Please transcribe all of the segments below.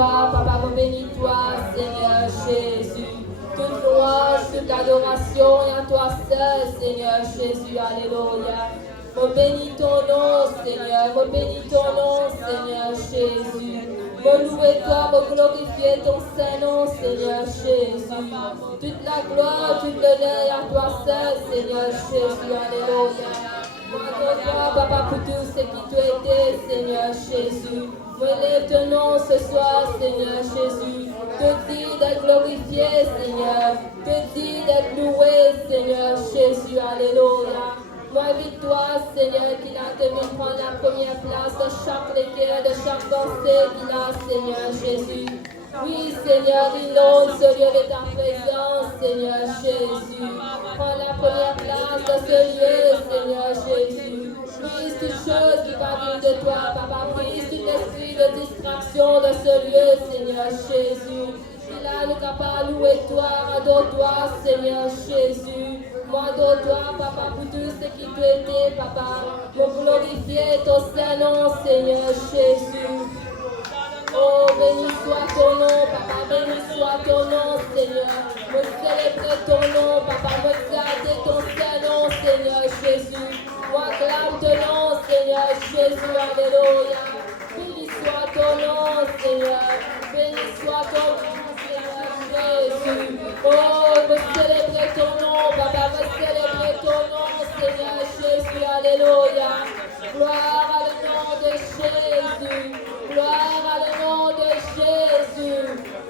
bénis-toi, Papa, bénis-toi, Seigneur Jésus. Toute louange, toute adoration est à toi seul, Seigneur Jésus, alléluia. Me bénis ton nom, Seigneur, me bénis ton nom, Seigneur Jésus. Me louer toi, me glorifier ton Saint-Nom, Seigneur Jésus. Toute la gloire, toute l'honneur est à toi seul, Seigneur Jésus, alléluia. Moi, toi, Papa, pour tout ce qui tu étais, Seigneur Jésus. Me lève ton nom ce soir, Seigneur Jésus. Te dis d'être glorifié, Seigneur. Te dis d'être loué, Seigneur Jésus, alléluia. Moi, invite-toi, Seigneur, qu'il a dû prendre la première place de chaque lecteur, de chaque pensée qu'il a, Seigneur Jésus. Oui, Seigneur, inonde ce lieu de ta présence, Seigneur Jésus. Prends la première place de ce lieu, Seigneur Jésus. Brise toute chose qui va venir de toi, Papa. Brise tout esprit de distraction de ce lieu, Seigneur Jésus. Il a le capable louer toi, adore-toi, Seigneur Jésus. Moi, adore-toi, Papa, pour tout ce qui te était, Papa. Pour glorifier ton Saint-Nom, Seigneur Jésus. Oh, béni soit ton nom, Papa, béni soit ton nom, Seigneur. Me célébrer ton nom, Papa, me garder ton Saint-Nom, Seigneur Jésus. Moi, clame ton nom, Seigneur Jésus, alléluia. Béni soit ton nom, Seigneur. Béni soit ton nom, Seigneur Jésus. Oh, me célébrer ton nom, Papa, me célébrer ton nom, Seigneur Jésus, alléluia. Gloire à le nom de Jésus. Gloire à le nom de Jésus.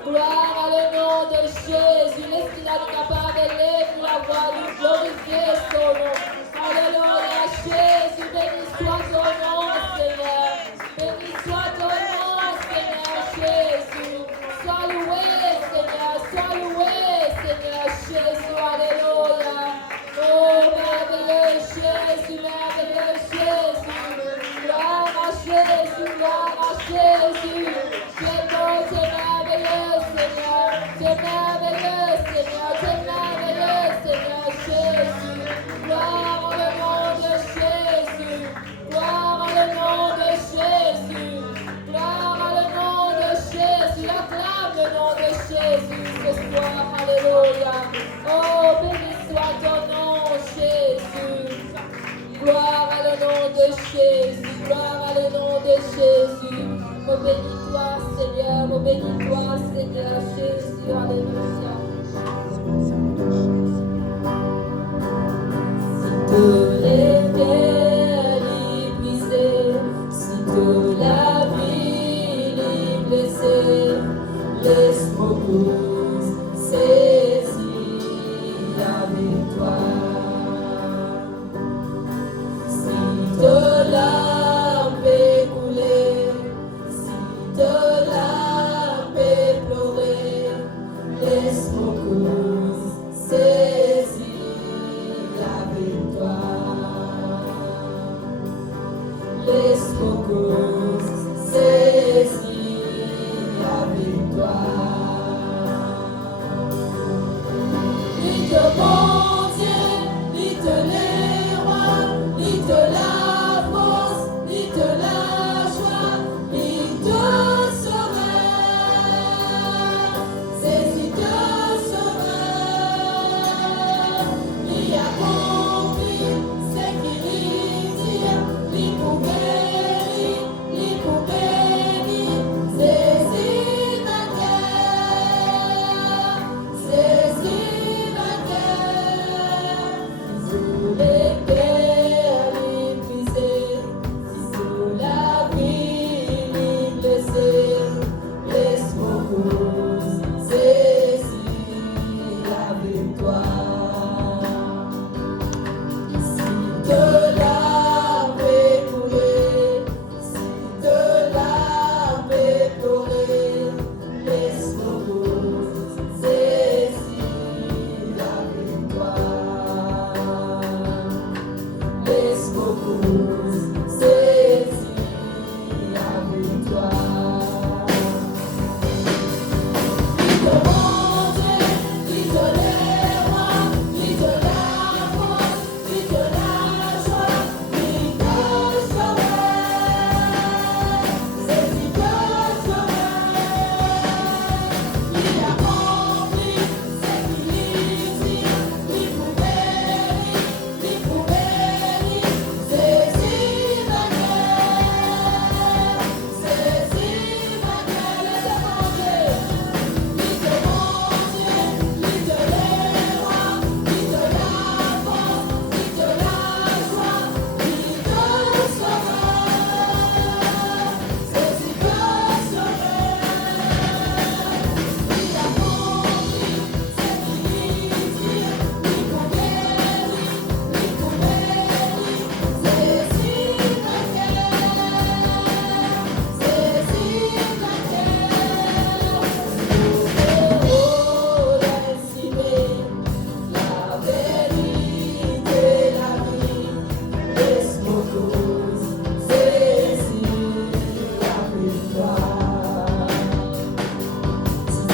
Gloire à le nom de Jésus. Laisse qu'il a le capable d'élever pour la voix de glorifier son nom. Alléluia, Jésus. Béni soit ton nom, Seigneur. Béni soit ton nom, Seigneur Jésus. Sois loué, Seigneur. Sois loué, Seigneur Jésus. Alléluia. Oh, merveilleux Jésus, merveilleux Jésus. Gloire à Jésus, gloire à Jésus. Tu es bon, tu es merveilleux, Seigneur. Tu es merveilleux, Seigneur. Tu es merveilleux, Seigneur Jésus. Gloire au nom de Jésus. Gloire au nom de Jésus. Gloire au nom de Jésus. Acclame le nom de Jésus ce soir. Alléluia. Oh, béni soit ton nom, Jésus. Gloire à le nom de Jésus. Gloire à le nom de Jésus. Me bénis-toi, Seigneur. Me bénis-toi, Seigneur Jésus. Alléluia. Si de l'éternel est brisé, si de la vie est blessée, laisse-moi saisir avec toi. Si de larmes est coulée, si de larmes est pleurée, laisse mon cause saisir avec toi. Laisse mon cause saisir avec toi. Ni de bon Dieu, ni de les rois, ni de la force, ni de la joie, ni de serein.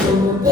Laisse-moi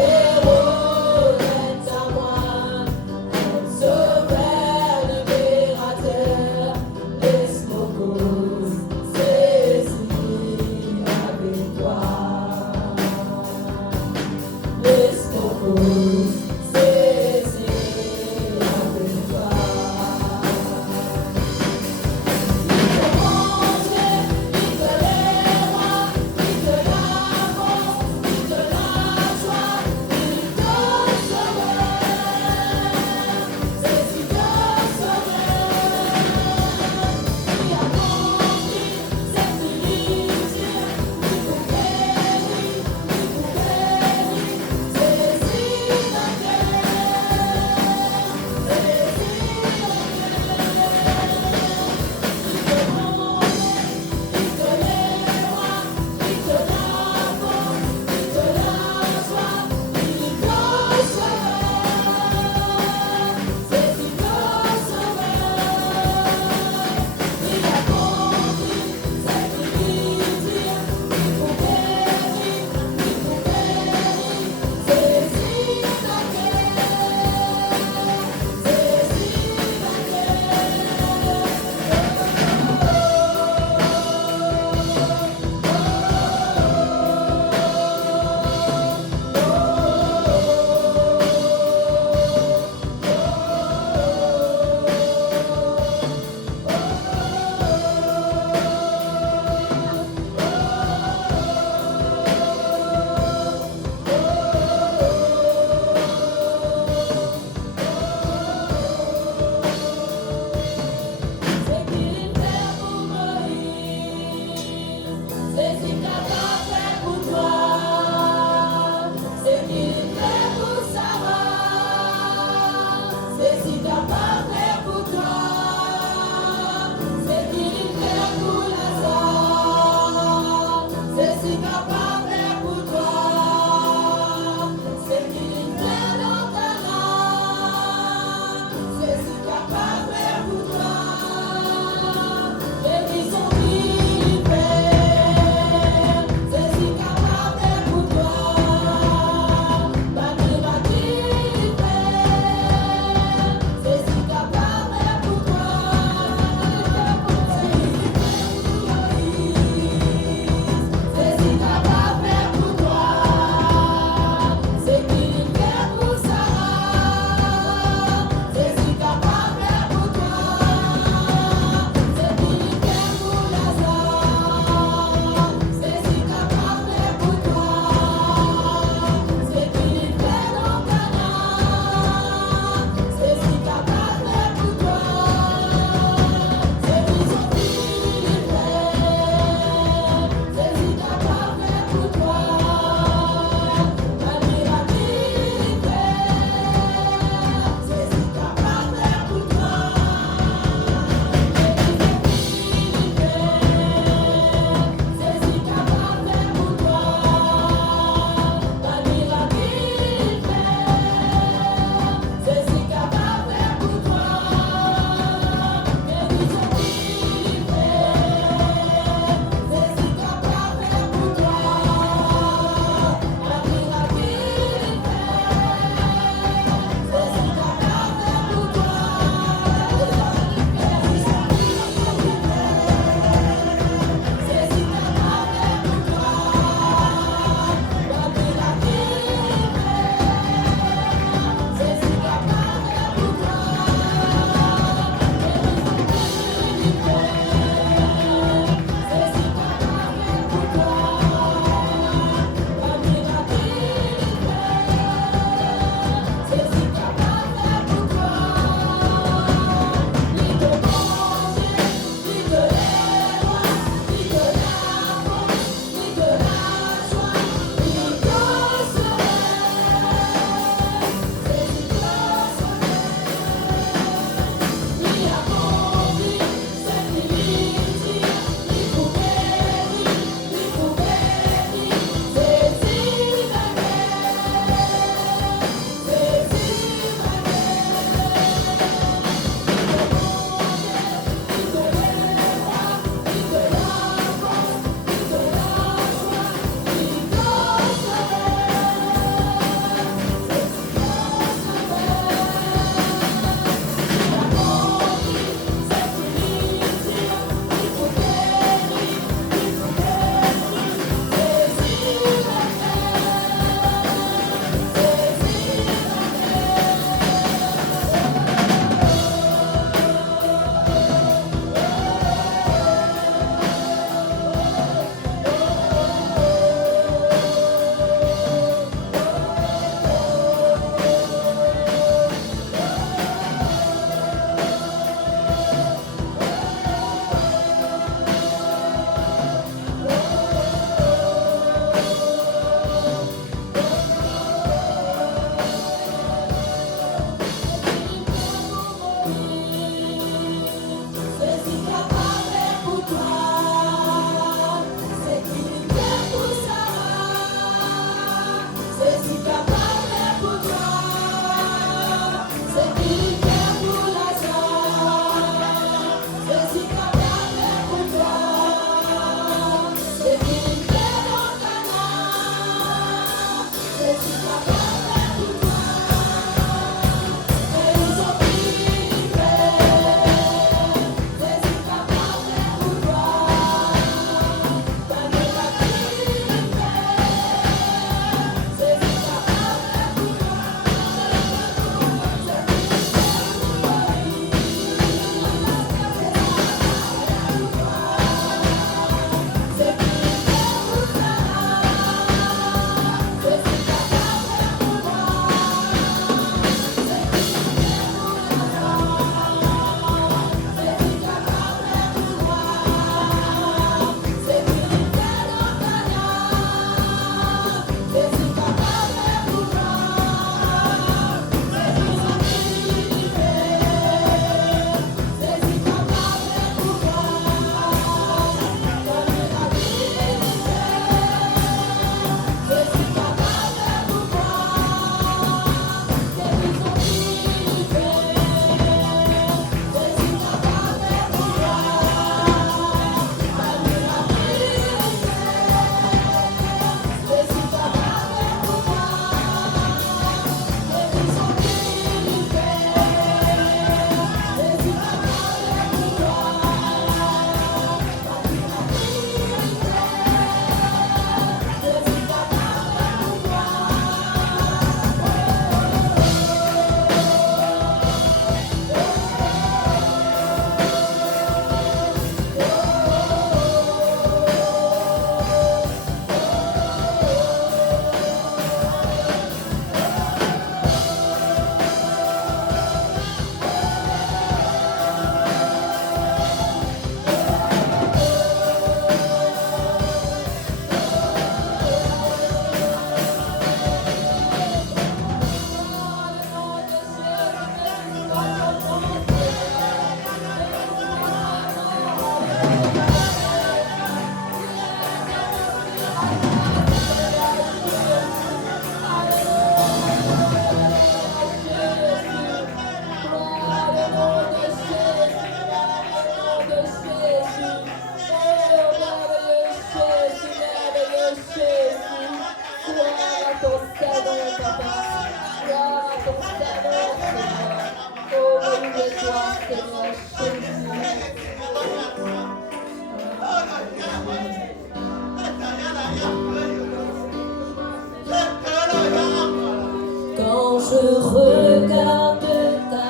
Quand je regarde ta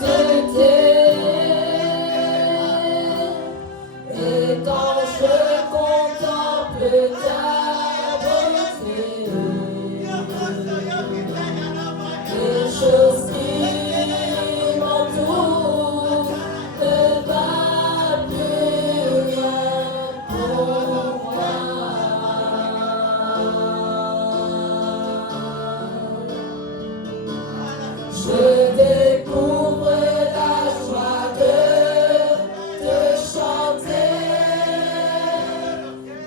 sainteté et quand je contemple ta beauté, les choses qui m'entourent ne valent plus rien pour moi. Je découvre la joie de te chanter,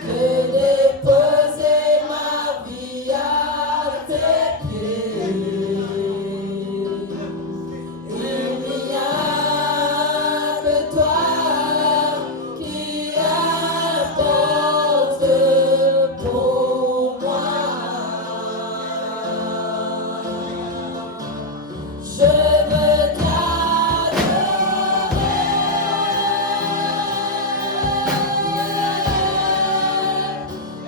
de déposer ma vie à tes pieds. Il n'y a que toi qui importe pour moi. Je veux t'adorer,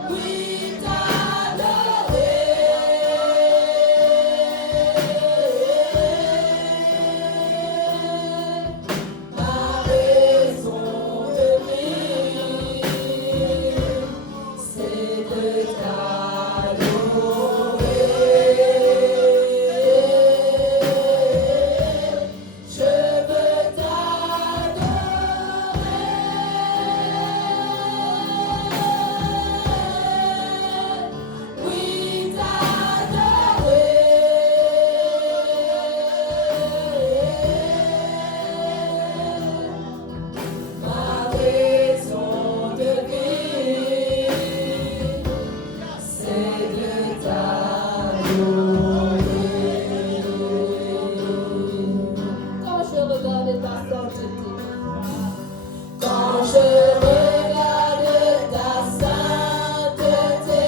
oui t'adorer, ma raison de vivre, c'est de t'adorer. Je veux t'adorer, oui t'adorer, ma raison de vivre, c'est de t'adorer. Quand je regarde ta sainteté, quand je regarde ta sainteté,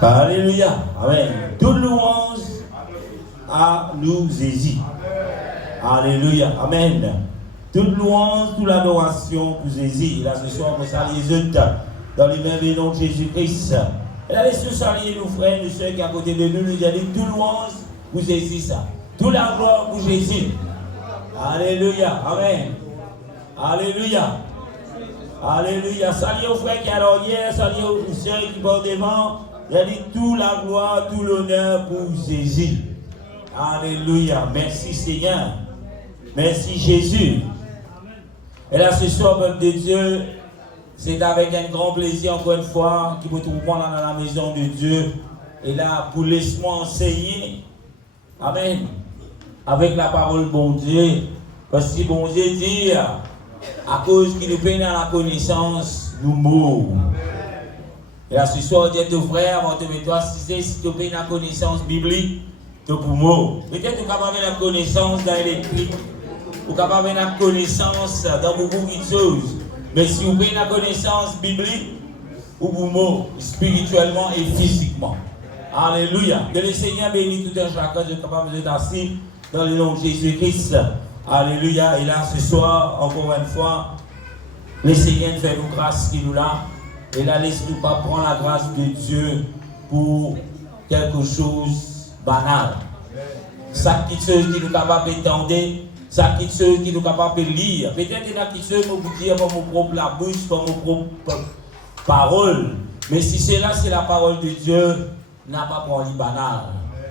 Alléluia. Amen. Toute louange à nous Jésus. Alléluia. Amen. Toute louange, toute l'adoration pour Jésus. Là, ce soir, nous saluons les autres dans le même nom de Jésus-Christ. Et là, laissez-nous saluer nos frères et nos soeurs qui à côté de nous, nous disons toute louange pour Jésus. Ça. Toute la gloire pour Jésus. Alléluia. Amen. Alléluia. Alléluia. Salut aux frères qui sont derrière, salut aux soeurs qui vont devant. J'ai dit toute la gloire, tout l'honneur pour Jésus. Alléluia. Merci Seigneur. Merci Jésus. Et là, ce soir, peuple de Dieu, c'est avec un grand plaisir, encore une fois, que vous trouvez dans la maison de Dieu. Et là, pour laisser-moi enseigner. Amen. Avec la parole, bon Dieu. Parce que bon Dieu dit, à cause qu'il nous peine dans la connaissance, nous mourons. Et là, ce soir, Dieu ton frère, on te met toi, si tu peine dans la connaissance biblique, tu pour mort. Peut-être que tu es capable de la connaissance dans l'écrit, tu es capable de la connaissance dans beaucoup de choses. Mais si vous prenez la connaissance biblique, vous mort spirituellement et physiquement. Alléluia. Que le Seigneur bénisse tout un chacun de capable de t'assis dans le nom de Jésus-Christ. Alléluia. Et là, ce soir, encore une fois, le Seigneur fait nous grâce qui nous l'a. Et là, laisse-nous pas prendre la grâce de Dieu pour quelque chose de banal. Ça qui chose qui nous capable d'étendre, ça qui chose qui nous capable de lire. Peut-être qu'il y a qui chose qui vous dire par mon propre la bouche, par mon propre parole. Mais si c'est là, c'est la parole de Dieu, n'a pas pour le banal.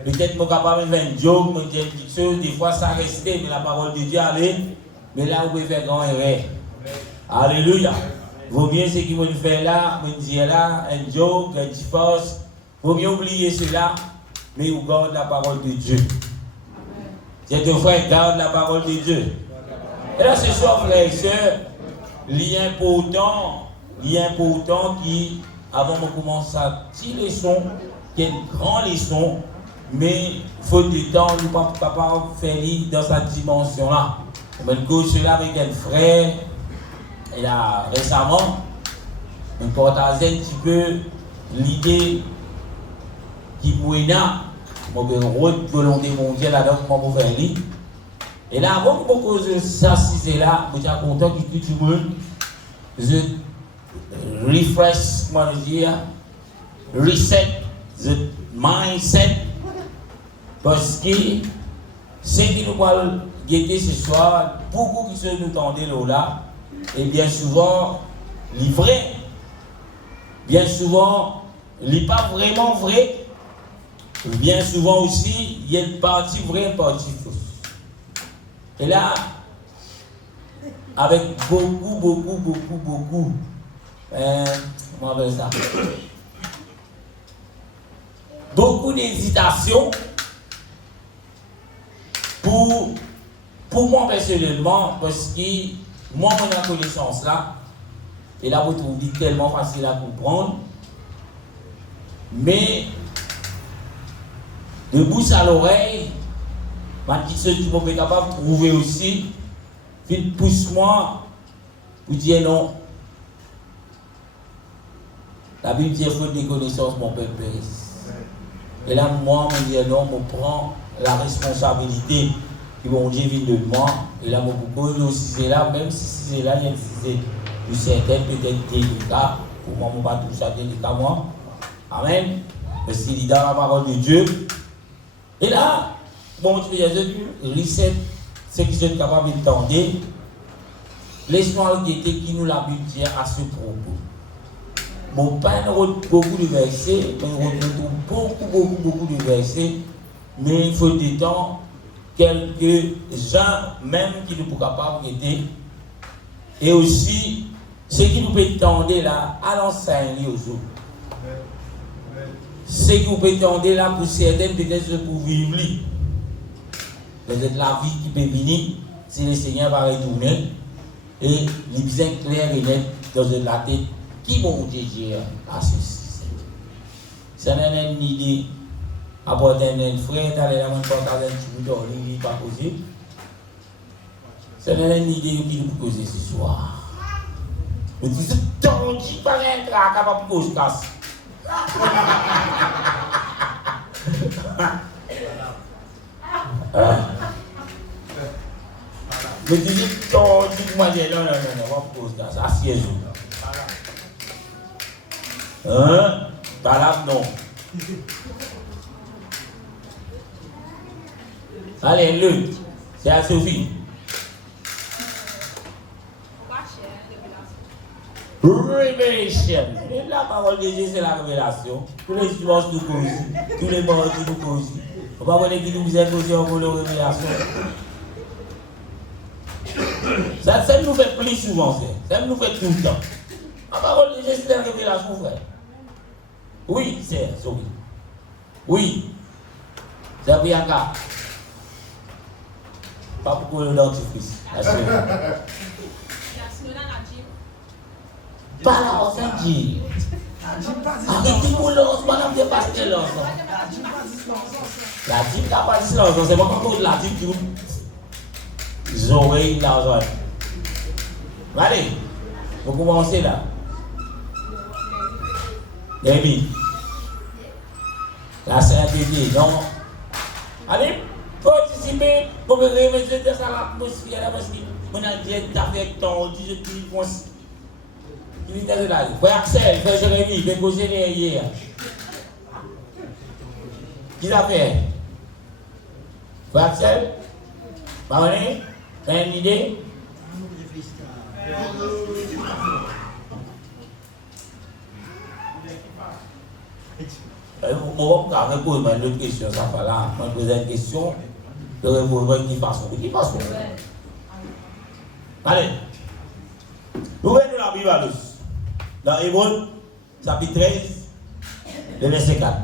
Peut-être que je suis capable de faire un joke, me dire quelque chose, des fois ça restait, mais la parole de Dieu allait. Mais là, vous pouvez faire grand erreur. Alléluia. Vaut mieux ce qu'il me fait là, me dire là, un joke, un petit force. Vaut mieux oublier cela, mais vous gardez la parole de Dieu. C'est deux frères, garde la parole de Dieu. Et là, ce soir, frères et sœurs, l'important qui, avant de commencer à tirer les sons, qui est une grande leçon, mais faute de temps, nous ne sommes pas capables de faire dans cette dimension-là. On me dit cela avec un frère, et là, récemment, on partageait un petit peu l'idée qui mouille là, mon route volonté mondiale là-dedans, comment vous faire lire. Et là, avant que je s'assise là, je suis content que tout le monde, je refresh, comment dire, reset the mindset, parce que ce qui nous va guetter ce soir, beaucoup qui se nous tendent là, et bien souvent, les vrais, bien souvent, les pas vraiment vrais, bien souvent aussi, il y a une partie vraie, une partie fausse. Et là, avec beaucoup, comment on appelle ça? Beaucoup d'hésitation pour moi personnellement, parce que moi, mon connaissance là, et là, vous trouvez tellement facile à comprendre, mais de bouche à l'oreille, ma petite soeur, tu peux être capable de trouver aussi, pousse-moi pour dire non. La Bible dit faute de connaissance, mon peuple périsse. Et là, moi, je dis non, je prends la responsabilité que mon Dieu vient de moi. Et là, je peux aussi c'est là, même si c'est là, il y a une certaine peut-être délicat. Pour moi, je ne vais pas tout ça délicat, moi. Amen. Parce qu'il est dans la parole de Dieu. Et là, bon, tu veux dire, reset, ce qui sont capables d'entendre. Laisse-moi guetter qui nous la Bible dit à ce propos. Bon, pas beaucoup de versets, mais on retrouve beaucoup de versets, mais il faut du temps, quelques gens même qui nous sont capables de guetter. Et aussi, ce qui nous peut tendre là, à l'enseigner aux autres. Ce qui nous peut tendre là, pour certaines, peut-être pour vivre. Peut-être la vie qui peut venir, si le Seigneur va retourner, et il est bien clair et net dans la tête. Qui vont dire à ceci? Ça n'a pas une idée. Apporter un frère, d'aller là, on peut parler un petit peu il n'est pas posé. Ça n'a pas une idée qui nous poser ce soir. On dit, ton dit pas un crack, capable de poser casse. Mais dis, ton dit, moi, non, on va poser casse. Assieds-vous. Balab non. Allez, le, c'est à Sophie. Révélation. Et la parole de Dieu, c'est la révélation. Tous les dimanches nous causent, tous les mardis nous causent. On va voir qui nous aide aussi en pour la révélation. Ça nous fait plus souvent, ça nous fait tout le temps. La parole de Dieu, c'est la révélation, frère. Oui, c'est oui. Oui, c'est Bianca. Pas pour le dentifrice. Pas là, on s'en dit. Arrêtez pour l'os, madame de pasteur l'os. La dîme n'a pas dit l'os, c'est pas encore la dîme qui vous oreilles l'argent. Allez, vous commencez là. Demi. La sainteté, non? Allez, participer pour me remettre dans l'atmosphère parce que mon adresse avec ton Dieu qui pense. Il est là. Frère Axel, frère Jérémy, il est causé hier. Qui l'a fait? Frère Axel? Maroni? T'as une idée? Moi, je vais répondre à une autre question. Ça fait là. Je vais poser une question. Je vais répondre à une façon. De qui façon? Allez. Ouvrez-nous la Bible à tous. Dans Hébreux, chapitre 13, le verset 4.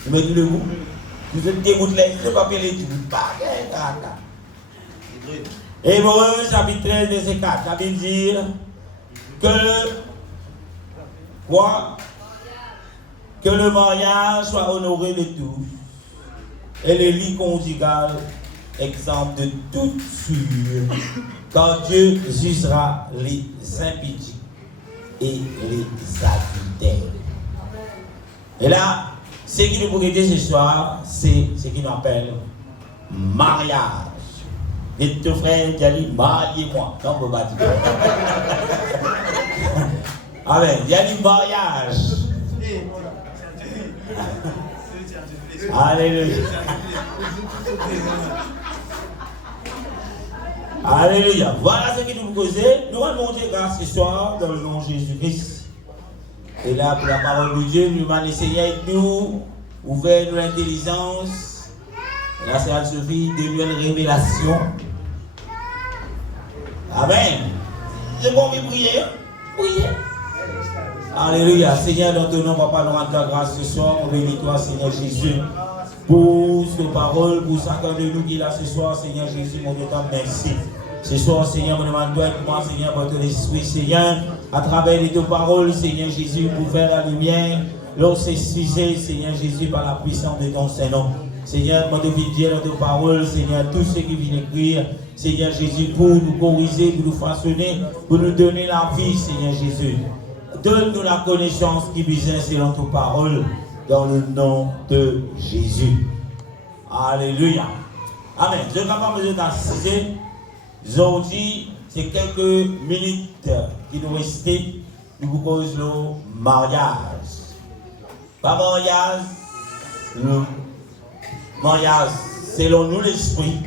Vous mettez le goût. Vous êtes dégoûté, vous ne pouvez pas les dire. Hébreux, chapitre 13, verset 4. Ça veut dire que quoi? Que le mariage soit honoré de tous et le lit conjugal exempt de toute souillure, car Dieu jugera les impudiques et les adultères. Et là, ce qui nous pourrait ce soir, c'est ce qu'on appelle mariage. Et ton frère qui a dit mariez-moi. Non, on ne peut pas dire. Amen. Il y a dit mariage. Alléluia. Alléluia. Voilà ce qui nous causait. Nous allons monter grâce ce soir dans le nom de Jésus-Christ. Et là, pour la parole de Dieu, nous allons essayer avec nous, ouvrir l'intelligence. Et là, c'est Anne-Sophie, de une révélation. Amen. C'est bon, mais prier. Prier. Alléluia. Seigneur, dans ton nom, papa, nous rendons ta grâce ce soir. On bénit toi, Seigneur Jésus, pour ces paroles, pour chacun de nous qui est là ce soir, Seigneur Jésus, mon Dieu, merci. Ce soir, Seigneur, me demande-toi et moi, Seigneur, par ton esprit, Seigneur, à travers les deux paroles, Seigneur Jésus, pour faire la lumière, lorsque c'est sujet, Seigneur Jésus, par la puissance de ton Saint-Nom. Seigneur, moi, devine dire dans tes paroles, Seigneur, tous ceux qui viennent écrire, Seigneur Jésus, pour nous corriger, pour nous façonner, pour nous donner la vie, Seigneur Jésus. Donne-nous la connaissance qui vient selon tes paroles, dans le nom de Jésus. Alléluia. Amen. Je suis capable de d'assister. Aujourd'hui, c'est quelques minutes qui nous restent. Nous vous causons le mariage. Pas mariage, le mariage selon nous l'esprit,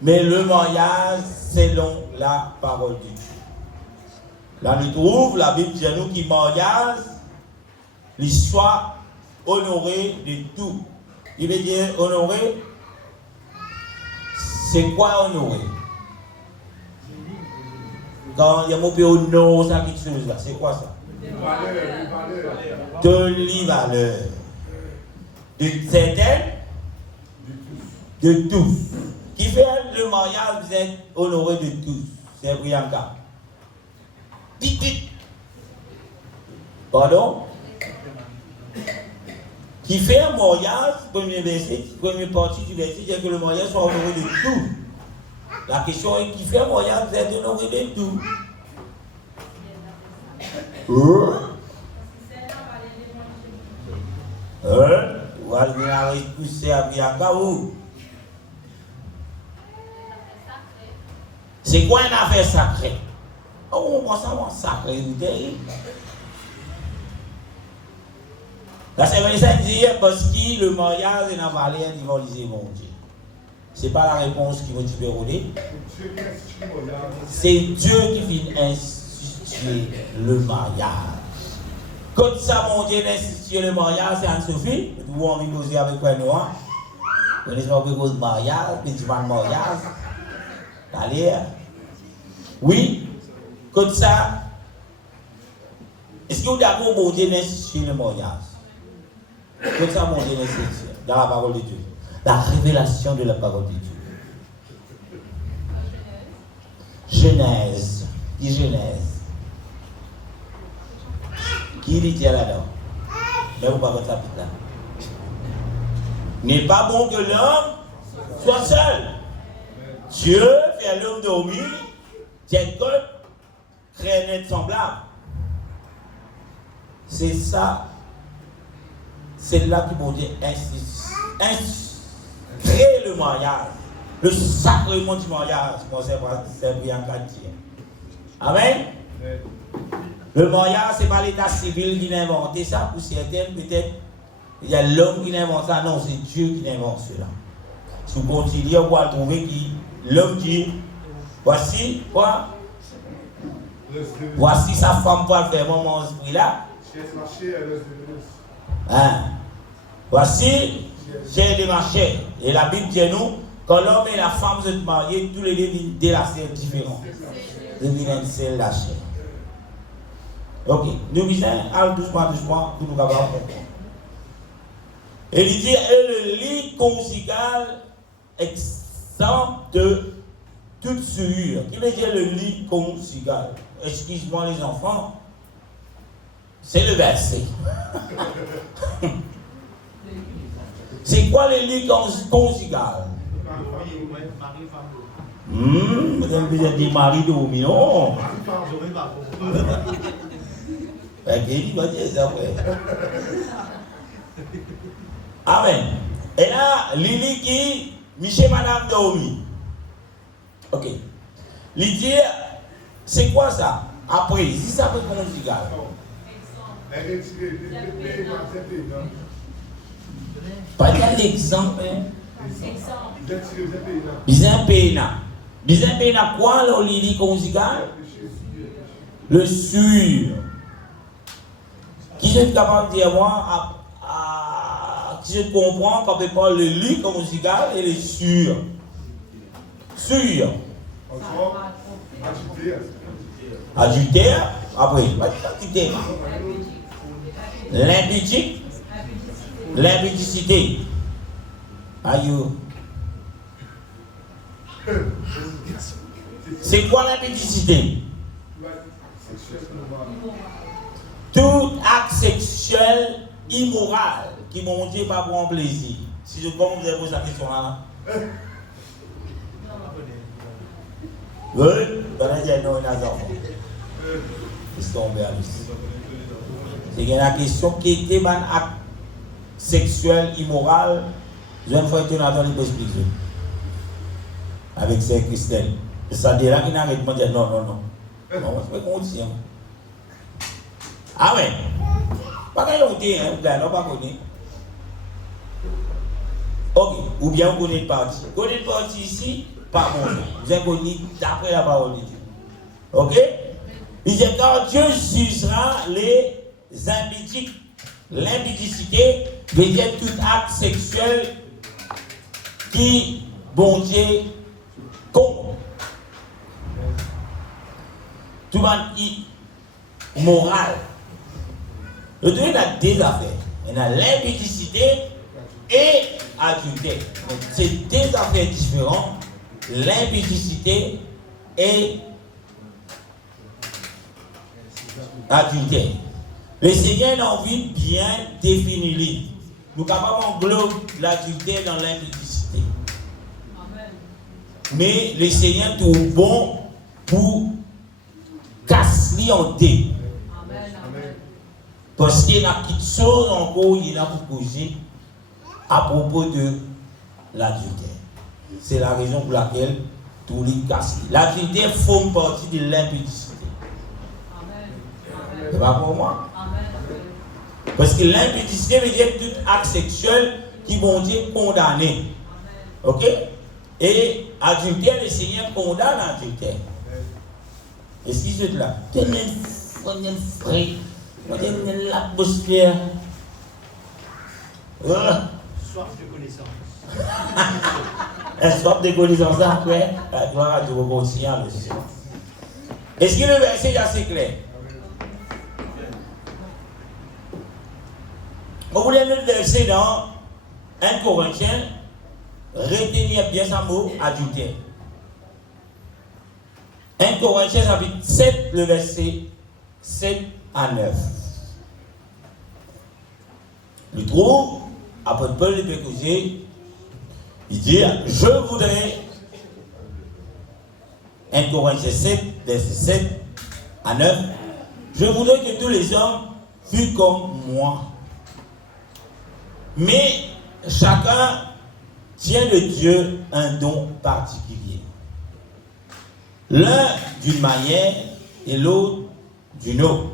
mais le mariage selon la parole de Dieu. Là, nous trouvons la Bible dit à nous qui mariage, l'histoire honoré de tout. Il veut dire honoré. C'est quoi honoré? Quand il y a un mot qui honore, ça quelque chose là, c'est quoi ça? De valeur. De certaines? De tous. Qui fait le mariage, vous êtes honoré de tous. C'est Brianka. Dites. Pardon? Qui fait un mariage, premier verset, première partie du verset, c'est que le mariage soit honoré de tout. La question est qui fait un mariage, vous êtes honoré de tout. Vous allez pousser à Bianca où? C'est quoi une affaire sacrée? Oh, on pense à moi sacré, vous terrible. La Saint-Valentin dit parce que le mariage est dans la valeur d'ivaliser mon Dieu. Ce n'est pas la réponse qui va te dérouler. C'est Dieu qui vient instituer le mariage. Comme ça, mon Dieu a institué le mariage, c'est Anne-Sophie. Vous avez envie de poser avec moi, Noah. Vous avez envie de poser le mariage, mais tu vas le mariage. Allez. Oui, comme ça. Est-ce que vous êtes d'accord, mon Dieu a institué le mariage? Comme ça, mon Dieu a institué dans la parole de Dieu. La révélation de la parole de Dieu. Genèse. Qui Genèse? Qui dit là-dedans? Mais vous ne pouvez pas ça là. N'est pas bon que l'homme soit seul. Dieu fait l'homme dormir, tient compte, crée un être semblable. C'est ça. C'est là que mon Dieu crée le mariage. Le sacrement du mariage, comme c'est Saint-Brian Cartier. Amen. Le mariage, ce n'est pas l'état civil qui l'a inventé ça. Pour certains, peut-être, il y a l'homme qui l'a inventé ça. Non, c'est Dieu qui l'invente cela. Si vous continuez, vous allez trouver que l'homme dit, voici quoi? Voici sa femme pour faire mon esprit là. Hein? Voici, j'ai démarché. Et la Bible dit nous, quand l'homme et la femme se marient, tous les deux viennent de la chair différente. Deviennent une seule la chair. Ok, nous disons, allons doucement pour nous capables de comprendre. Et il dit, et le lit conjugal exempt de toute souillure. Qui veut dire le lit conjugal? Excuse-moi les enfants, c'est le verset. C'est quoi le lit conjugal? Vous avez dit mari de non. Il va dire ça, amen. Et là, Lili qui, Michel Madame Domi. Ok. Il dit, c'est quoi ça? Après, si ça peut conjugal. Pas d'exemple. Bizin péna quoi le Lili conjugal? Le sûr. Qui est capable de dire moi qui je comprends quand on parle le lit conjugal et le sûr. Sûr. Adultère. Après, l'impudicité. L'impudicité. Aïe. C'est quoi l'impudicité? Tout acte sexuel immoral qui mon Dieu pas pour un plaisir. Si je comprends, vous avez posé la question là. Oui, on a dit non, il y a des enfants. Ils sont tombés à l'issue. C'est la question qui était un acte sexuel immoral. Je vais me faire dans les expliquer. Avec Saint Christelle. Ça dit là qu'il n'arrête pas de dire non. Non, je vais continuer. Ah ouais. Pas qu'il y ait un thé, non, pas connu. Ok, ou bien on connaît le parti. On connaît le parti ici, pas bon. Vous avez connu d'après la parole de Dieu. Ok? Il dit quand Dieu jugera les impudiques, l'impudicité veut dire tout acte sexuel qui, bon Dieu, compte. Tout le monde moral. Le Dieu il a deux affaires. Il a l'impudicité et adultère. C'est deux affaires différentes. L'impudicité et adultère. Le Seigneur a envie de bien définir. Nous sommes capables d'englober l'adultère dans l'impudicité. Mais le Seigneur trouve bon pour casser en deux. Parce qu'il y a quelque chose encore, il a pour causer à propos de l'adultère. C'est la raison pour laquelle tout les casse. L'adultère forme partie de l'impudicité. C'est pas pour moi. Parce que l'impudicité veut dire tout acte sexuel qui vont dire condamné. Ok? Et adultère, le Seigneur condamne l'adultère. Est-ce que c'est là? Tenez un frère. Tenez l'atmosphère. Soif de connaissance. Un soif de connaissance après, la gloire à Dieu continue. Est-ce que le verset est assez clair? Vous voulez le verset dans 1 Corinthiens, retenir bien ce mot adultère. 1 Corinthiens chapitre 7, le verset 7 à 9. Il trouve, apôtre Paul le Pécosé, il dit, je voudrais, 1 Corinthiens 7, verset 7 à 9, je voudrais que tous les hommes fussent comme moi. Mais chacun tient de Dieu un don particulier. L'un d'une manière et l'autre d'une autre.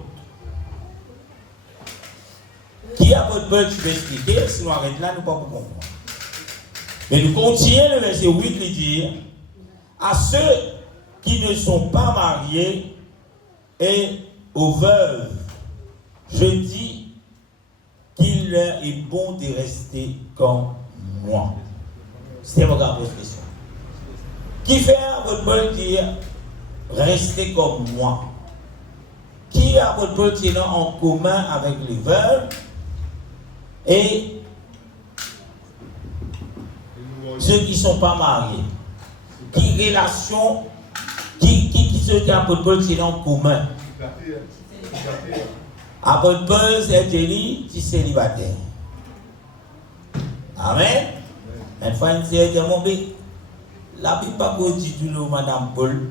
Qui a votre peur, tu peux expliquer, sinon arrête là, nous ne pouvons pas comprendre. Mais nous continuons le verset 8, il dit, à ceux qui ne sont pas mariés et aux veuves, je dis qu'il leur est bon de rester comme moi. C'est mon grande question. Qui fait à votre Paul dire restez comme moi? Qui a votre Paul dire en commun avec les veuves et ceux qui ne sont pas mariés? Qui relation, ceux qui a votre Paul dire en commun? Apôtre Paul, c'est Jenny, qui est célibataire. Amen. Une fois, il s'est dit, mon bé, la Bible pas dit tout le Madame Paul.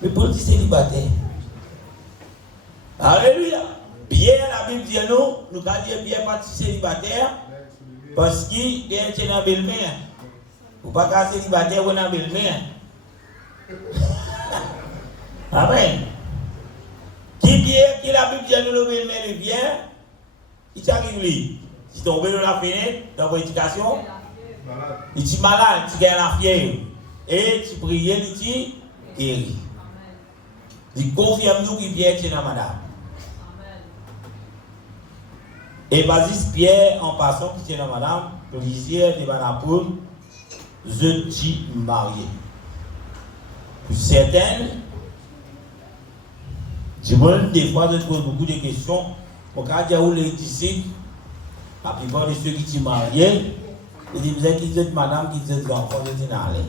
Mais Paul est célibataire. Alléluia. Pierre, la Bible dit non, nous avons dit Pierre pas célibataire parce qu'il est dans la belle-mère. Vous ne pouvez pas célibataire ou dans la belle-mère. Amen. Qui la Bible dit nous le belle-mère le bien, il t'arrive lui. Si tu tombes dans la fenêtre, dans votre éducation, il est malade, il gagne la fièvre. Et tu pries, il dit guéri. Il confirme nous qu'il vient chez la madame. Et Basis Pierre, en passant, qui tient la madame, plaisir de la poule, je suis marié. Pour certaines, des fois, je pose beaucoup de questions. Pour quand il y a les disciples, la plupart de ceux qui sont mariés, ils disent qu'ils sont madame, qu'ils sont enfants, ils sont allés.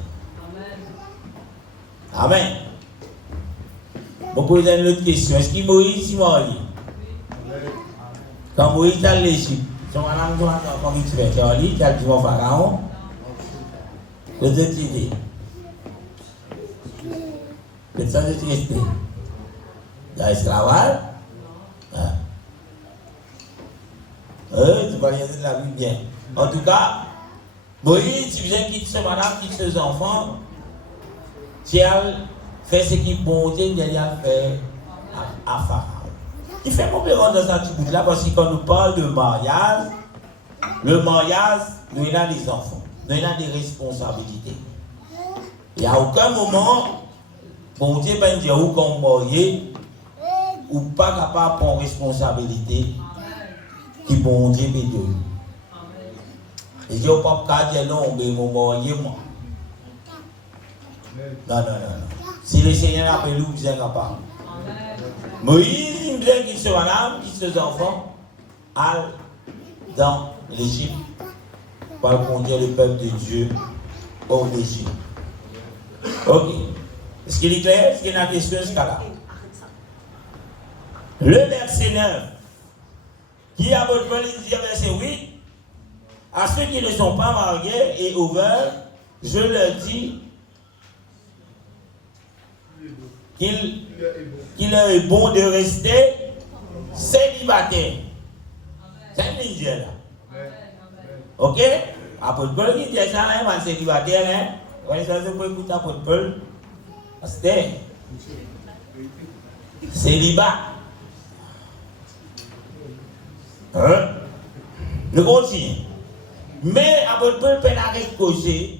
Amen. Je vais poser une autre question. Est-ce que Moïse est marié? Quand Moïse est allé l'Égypte, son madame doit avoir un petit peu de il a dit au pharaon, vous êtes idée. Vous êtes sans être il y a esclavage. Tu vas regarder la vie bien. En tout cas, Moïse, tu viens quitter ce madame, quitte ses enfants, tu as fait ce qui est bon Dieu, il a fait à Pharaon. Il fait complètement dans cette bout là parce que quand nous parlons de mariage, le mariage, nous avons des enfants, nous avons des responsabilités. Il n'y a aucun moment, bon Dieu va dire où qu'on marié, ou pas capable de prendre responsabilité qui bon Dieu peut donner. Et je ne peux pas dire non, mais mon marié, moi. Non. Si le Seigneur appelle nous, vous êtes capable. Moïse, il me dit qu'il se madame, qu'il ses enfants, allent dans l'Égypte pour conduire le peuple de Dieu hors d'Égypte. Ok. Est-ce qu'il est clair? Est-ce qu'il y a une question jusqu'à là? Le verset 9, qui a votre Paul, il dit verset 8, à ceux qui ne sont pas mariés et aux veuves, je leur dis qu'il leur est bon de rester célibataire. C'est un ninja là. Ok? Apôtre Paul qui dit ça, un célibataire, hein? Vous ça, je peux écouter Apôtre Paul. C'était célibat. Hein? Le continue. Mais Apôtre Paul peut l'arrêter de causer.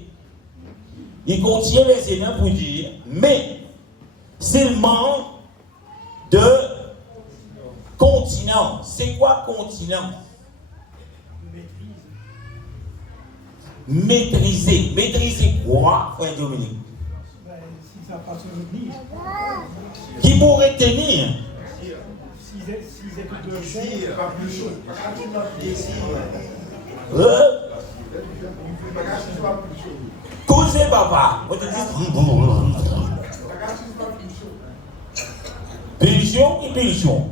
Il continue le Seigneur pour dire, mais s'il manque de continence. C'est quoi continence? Maîtriser. Maîtriser quoi, frère Dominique? Si ça passe au l'église. Qui pourrait tenir? S'ils écoutent le chien, pas plus chaud. Causez papa. On te dit. pulsion et pulsion.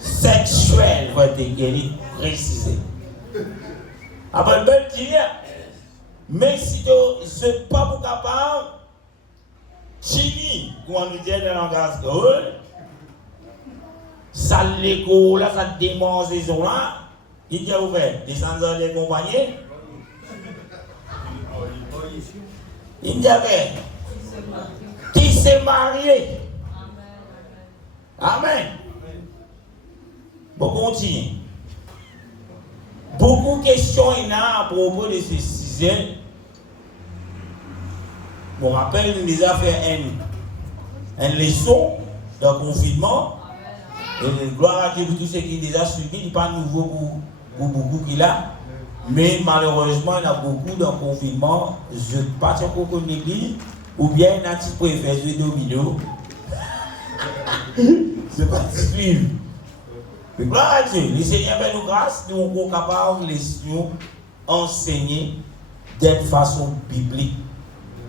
Sexuel, va être précisé. Après, je peux dire, mais si tu n'es pas pour capable, chini, comme on nous dit dans le langage, ça l'écho là, ça démonte ces gens là, il dit à vous faire, descendre dans les compagnies. Il me dit, qui s'est marié? Amen. Bon, continue. Beaucoup de questions il y a à propos de ce sujet. Je me rappelle, il nous a fait une leçon de confinement. Et gloire à Dieu pour tous ceux qui déjà suivi, il n'est pas nouveau pour beaucoup qu'il a. Mais malheureusement, il y a beaucoup dans le confinement. Je ne sais pas si on connaît l'église, ou bien il y a un petit peu fait jouer domino. C'est pas suivre. Mais gloire à Dieu, le Seigneur fait nous grâce, nous sommes capables de enseigner d'une façon biblique.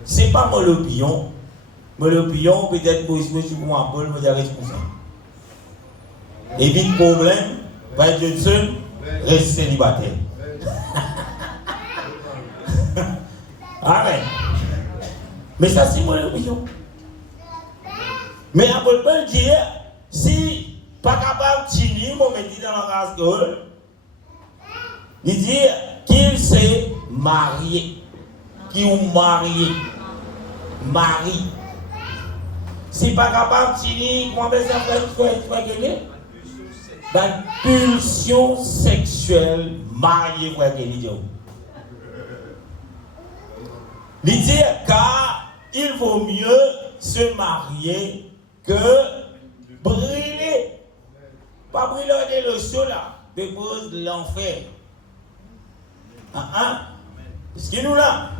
Ce n'est pas mon opinion. Mon opinion, peut-être que je suis pour moi, Paul, je vais dire comme ça. Évite problème, pas être seul, reste célibataire. Amen. Mais ça, c'est mon opinion. Mais après, peut dire, si pas capable de tirer, on me dit dans la race de il dit qu'il s'est marié. Qui ont marié. Mari. Si pas capable de tirer, comment ça fait la pulsion sexuelle mariée, frère Kelly. Il dit car il vaut mieux se marier que brûler. Pas brûler le sol là, dépose l'enfer. Est-ce que nous là?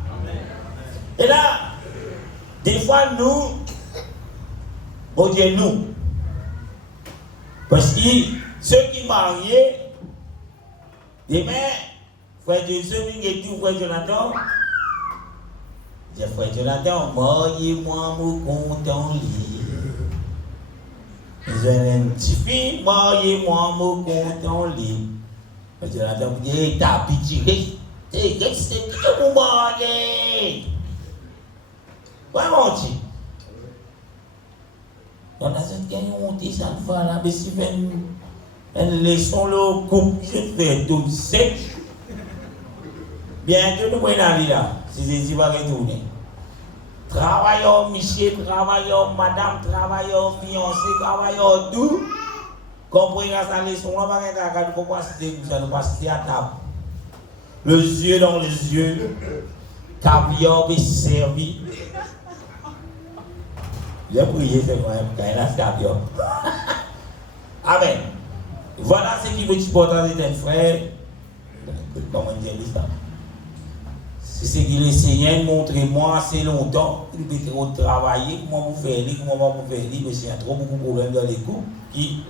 Et là, des fois nous, on dit nous. Parce que ceux qui marient, demain, frère Dieu, et tout, frère Jonathan, je dis frère Jonathan, mariez-moi, mon content lit. J'ai un petit fille, mariez-moi, mon content lit. Frère Jonathan me dit, t'as pitié, c'est que vous mariez. Vraiment, dit. On a cette question, ça ne va là, mais si une leçon, le couple, je fais tout sec. Bientôt, nous allons aller là, si Jésus va retourner. Travailleurs, Michel, travailleurs, madame, travailleurs, fiancés, travailleurs, tout. Comprenez la leçon, on va regarder à nous passer, nous allons passer à table. Les yeux dans les yeux, caviar est servi. J'ai prié, c'est vrai, quand il a caviar. Amen. Voilà ce qui veut dire important d'être un frère. Comment dire ça? C'est ce que le Seigneur montre-moi assez longtemps. Il peut travailler, comment vous faire, comment vous faire, parce qu'il y a trop beaucoup de problèmes dans les couples.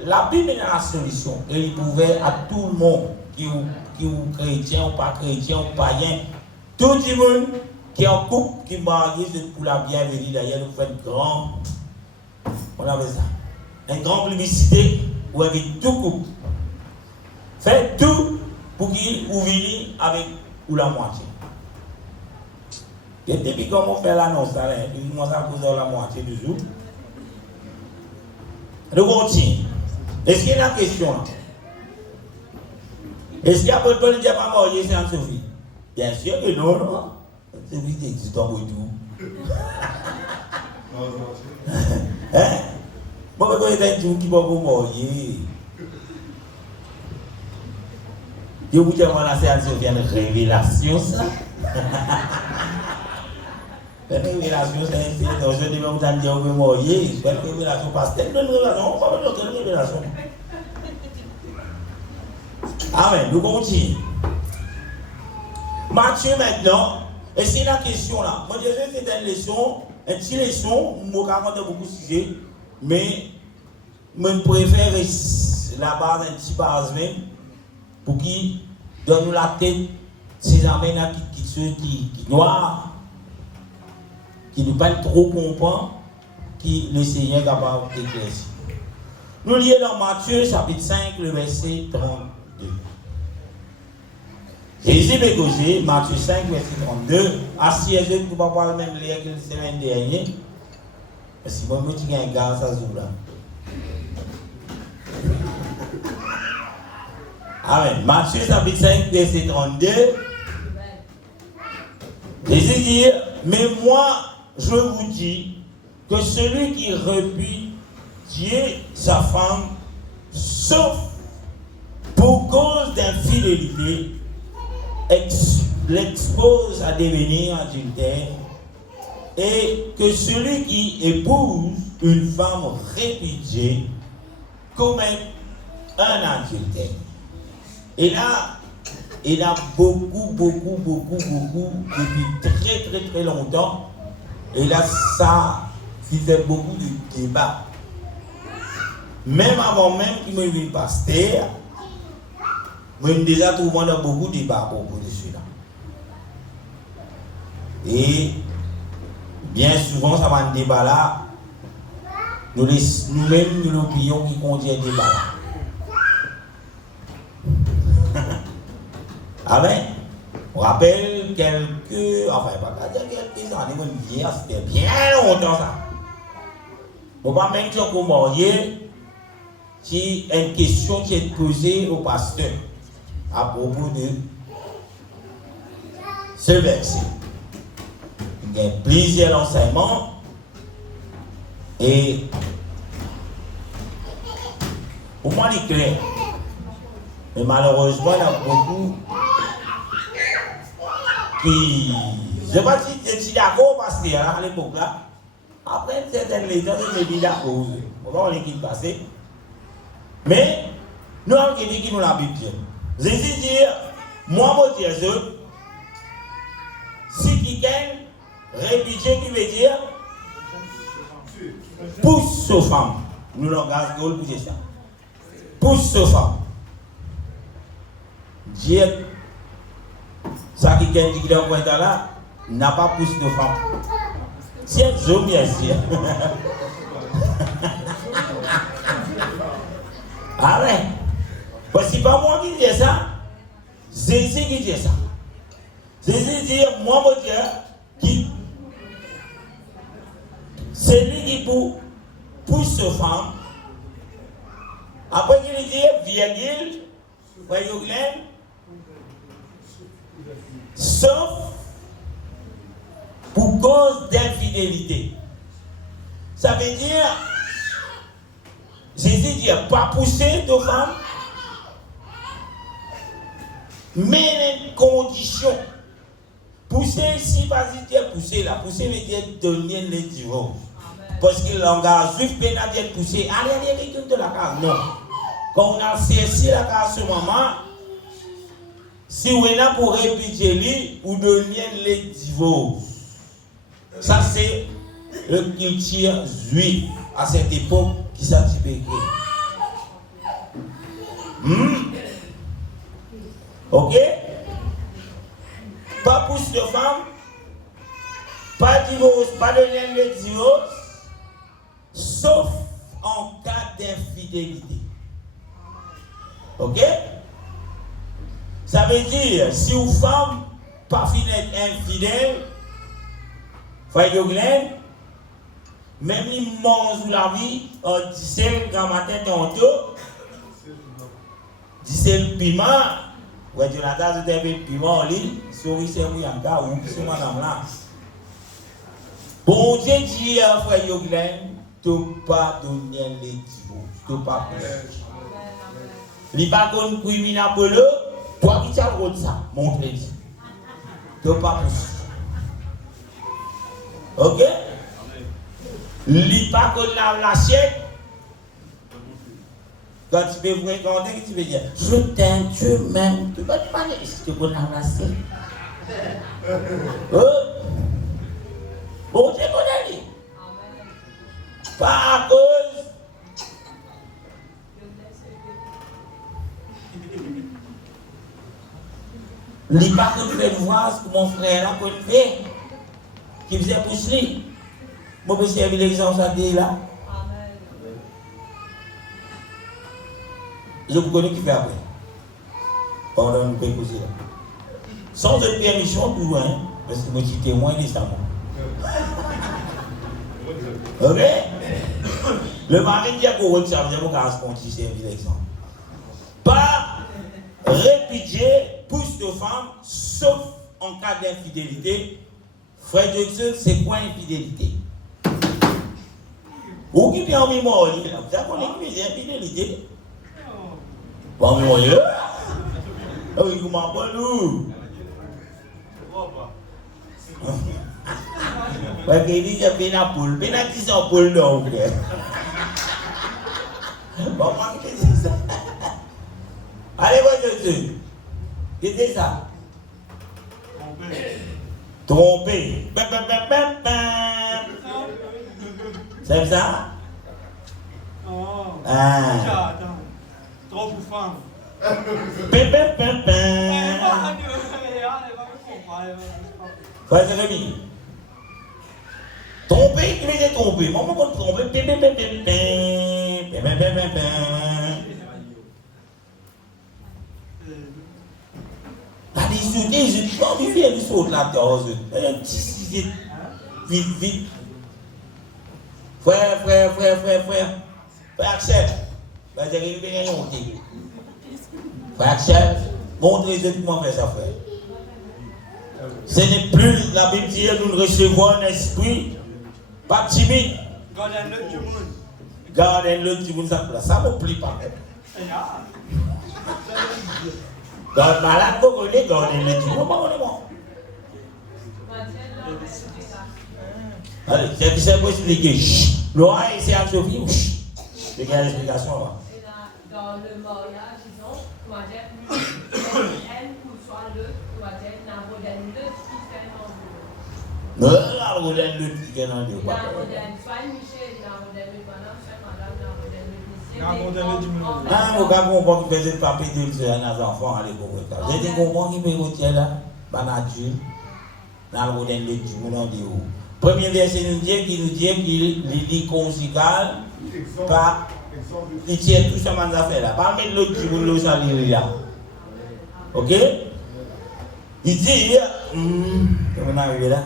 La Bible est la solution. Et il pouvait à tout le monde, qui est chrétien ou pas chrétien ou païen, tout le monde qui est en couple, qui est marié, c'est pour la bienvenue. D'ailleurs, nous faisons grand. On avait ça. Une grande publicité où avec tout couple. Faites tout pour qu'il vous vienne avec ou la moitié. Et depuis qu'on on fait l'annonce, nous commençons à causer la moitié du jour. Nous continuons. Est-ce qu'il y a une question là? Est-ce qu'il y a pas de dire pas marié, c'est Anne-Sophie? Bien sûr que non, non. Sophie existe en tout. Hein? Bon, mais quand il y a un jour qui va vous marier. Je vous dis que c'est Anne-Sophie une révélation, ça. La révélation, c'est un je devais vous dire que vous marier. C'est une révélation parce que c'est une révélation. On va vous donner une révélation. Amen. Nous continuons. Matthieu maintenant, et c'est la question là. Moi, je vais faire une leçon, une petite leçon, je vais raconter beaucoup de sujets, mais je préfère la base, un petit base même, pour qu'il donne nous la tête, ces amènes qui noirs, qui nous pas trop comprendre, qui le Seigneur est capable d'éclaircir. Nous lisons dans Matthieu chapitre 5, le verset 32. Jésus m'a causé, Matthieu 5, verset 32. Assis, je ne peux pas voir le même lien que la semaine dernière. Si moi, je suis un gars, ça se joue là. Amen. Matthieu chapitre 5, verset 32. Jésus dit, mais moi, je vous dis que celui qui répudie sa femme, sauf pour cause d'infidélité, l'expose à devenir adultère, et que celui qui épouse une femme répudiée commet un adultère. Et là, il y a beaucoup, depuis très longtemps, et là, ça fait beaucoup de débats. Même avant même qu'il me vienne pasteur, je me déjà trouvé dans beaucoup de débats à propos de cela. Et bien souvent, ça va un débat là, nous-mêmes, nous l'opinion qui contient débat là. Amen. On rappelle quelques, enfin, pas dire quelques années, c'était bien longtemps ça. On va même dire qu'on marié, qui est une question qui est posée au pasteur à propos de ce verset. Il y a plusieurs enseignements et au moins il est clair. Mais malheureusement, il y a beaucoup qui. Je ne sais pas si je suis d'accord parce que à l'époque là, après une certaine légion, je me dis d'accord. On va voir l'équipe passer. Mais nous avons dit qui nous l'a Bible. Jésus dit, moi, mon Dieu, si quelqu'un répudie, qui veut dire pousse aux femmes. Nous langage pour dire ça. Pousse aux femmes. Dieu, ça qui dit qu'il est en point là, n'a pas poussé aux femmes. C'est je bien sûr. Ah ouais. Parce que c'est pas moi qui dis ça. Jésus qui dit ça. Jésus dit, moi, mon Dieu, qui. C'est lui qui pousse aux femmes. Après qu'il dit, virgule, voyez Glenn, sauf pour cause d'infidélité. Ça veut dire, Jésus dit, pas pousser aux femmes, mais une condition. Pousser ici, pas dire pousser là. Pousser veut dire donner le divorce. Parce que le langage juif peut pas dire pousser. Allez, retourne de la case. Non. Quand on a cessé la case ce moment, si on est là pour répudier lui, ou donner le divorce. Ça, c'est le culture juif à cette époque qui s'est typifié. Ok? Pas pousse de femme, pas divorce, pas de lien de divorce, sauf en cas d'infidélité. Ok? Ça veut dire, si une femme pas finit infidèle, voyez Glenn, même les mange la vie, on dit grand matin tantôt, dit le piment, ouais, tu l'as tasse de piment en ligne, souris c'est oui en cas ou c'est madame là. Bon Dieu dit, frère Yoglen, tu ne pas donner les divorces, tu ne pas pousser. Il pas qu'on criminel pour le, toi qui as le rôle ça, montre-le. Tu ne pas pousser. Ok? Il pas qu'on lave l'assiette. Quand tu peux vous raconter, tu veux dire, je t'aime, tu m'aimes, tu vas te parler, est-ce que vous l'embrassez? Bon, tu connais. Pas à cause. Il pas qu'on fait voir ce que mon frère a fait, qui faisait pour lui. Moi, je servir l'exemple, ça dit là. Je vous connais qui fait après. Pendant nous pouvons poser là. Sans de permission, tout loin, parce que moi, je suis témoin de ça. Ok? Le mari dit à Coron, ça veut dire qu'on a servir l'exemple. Pas répudier plus de femmes, sauf en cas d'infidélité. Frère de Dieu, c'est quoi infidélité? Ou qui vient en mémoire, vous savez qu'on est qui vient infidélité? Pas en mémoire. Ah oui, comment pas nous? Parce qu'il dit qu'il y a une poule. Il y a qui sont poule donc. Bon, moi, qu'est-ce que c'est ça? Allez, votre Dieu. Qu'est-ce que c'est ça? Tromper. C'est ça? Ah. Trop pour femme. Frère Jérémy. Tromper, il m'est trompé. Maman m'a trompé. Pas des soucis, je pas envie de faire du saut de la dose. Vite. Frère. Frère Axel. Frère Jérémy, bien monté. Frère Axel, montrez-moi comment faire ça, frère. Ce n'est plus la Bible dit nous recevons un esprit pas timide. Gardez l'autre du monde. Ça ne me plaît pas. Garde malade, vous connaissez, gardez l'autre du monde. Allez, c'est pour expliquer. Laura, c'est à Sophie. C'est quelle explication là? Dans le mariage, disons, on va dire, elle ou soit le, on va dire, n'a pas de qui fait dans le. Non, la modèle de qui fait dans le. La modèle, soit Michel, la modèle de madame, soit madame, la modèle de monsieur. La modèle du monde. Ah, vous comprenez qui faisait papier de tuer à nos enfants à l'époque. J'ai dit comment qui peut retirer là, par nature, dans le modèle de du monde de haut. Premier verset nous dit qu'il est conjugal par. Il tient tout ça dans affaires là. Pas mettre l'autre du monde là. Ok? Il dit, comment on arrive là?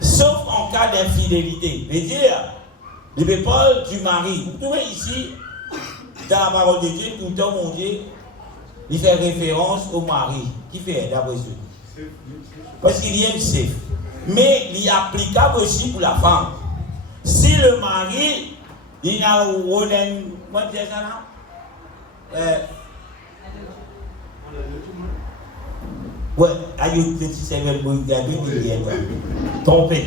Sauf en cas d'infidélité. Il dit, le peuple du mari. Vous trouvez ici, dans la parole de Dieu, tout le temps, mon Dieu, il fait référence au mari. Qui fait d'après eux? Parce qu'il y a une safe. Mais il est applicable aussi pour la femme. Si le mari, il a un comment dire ça là? Ouais, aïe, petit sévère, trompé.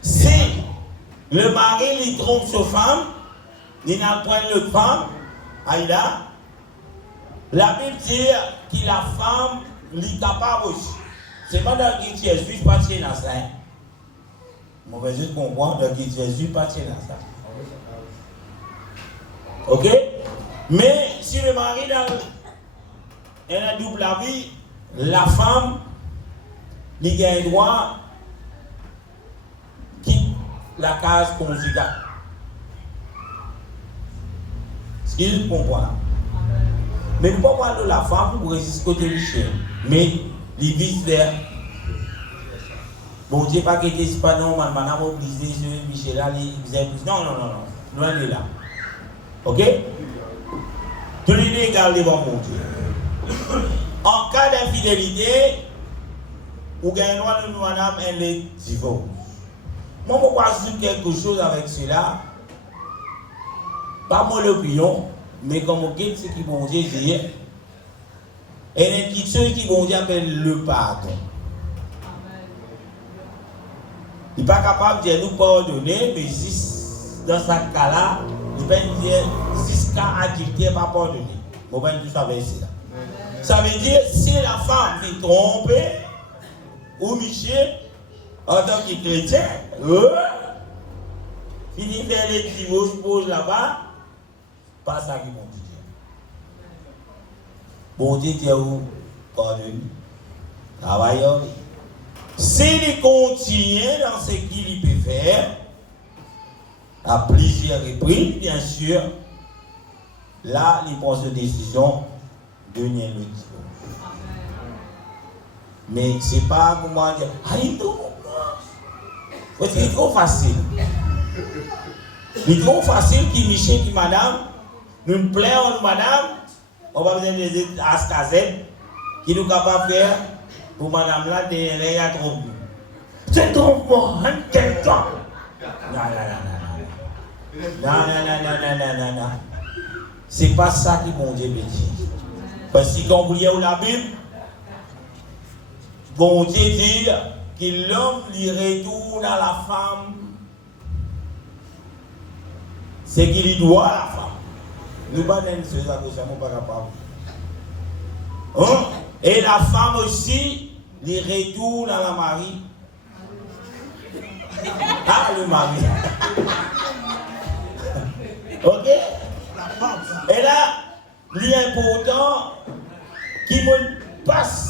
Si le mari il trompe sa femme, il n'a point l'autre femme, aïda, la Bible dit que la femme est capable aussi. C'est pas dans qui Jésus parti dans ça. On va juste comprendre dans qui Jésus parti dans ça. Ok? Mais si le mari a un double avis, la femme, il a un droit quitte la case conjugale. Ce qu'il comprend. Mais pour parler de la femme, vous résistez côté Michel. Mais les vice-versa. Bon Dieu, pas que c'est pas non, madame obligé, Michel là, non. Loin de là. Ok? Tout le monde est égal devant mon Dieu. En cas d'infidélité, vous gagnez le droit de nous, madame, et le divorce. Moi, je pense sur quelque chose avec cela. Pas mon opinion, mais comme on dit, c'est qui bon Dieu dit. Et il y a une petite chose qui bon Dieu appelle le pardon. Il n'est pas capable de nous pardonner, mais dans ce cas-là, il peut dire 6 cas adultères pas pardonner. Vous voyez tout ça verset là. Ça veut dire si la femme est trompée, ou Michel, en tant que chrétien, finit vers les divorces, pose là-bas, pas ça qui bon Dieu. Bon Dieu dit où pardonne. Travailleur. S'il continue dans ce qu'il peut faire, à plusieurs reprises, bien sûr, là, il prend cette décision de nier le divorce. Mais c'est pas comment dire, c'est trop facile. C'est trop facile qui Michel, qui madame, nous plaisons madame, on va besoin des Astazet, qui nous capable de faire pour madame là, il y a trop de. C'est trop bon, c'est trop. Non. C'est pas ça qui bon Dieu me dit. Parce que quand vous lisez la Bible, bon Dieu dit que l'homme lui retourne à la femme ce qu'il doit à la femme. Nous ne pouvons pas dire ça, nous ne sommes pas capables. Et la femme aussi lui retourne à la mari. Ah, le mari. Ok? Et là, l'important qui me passe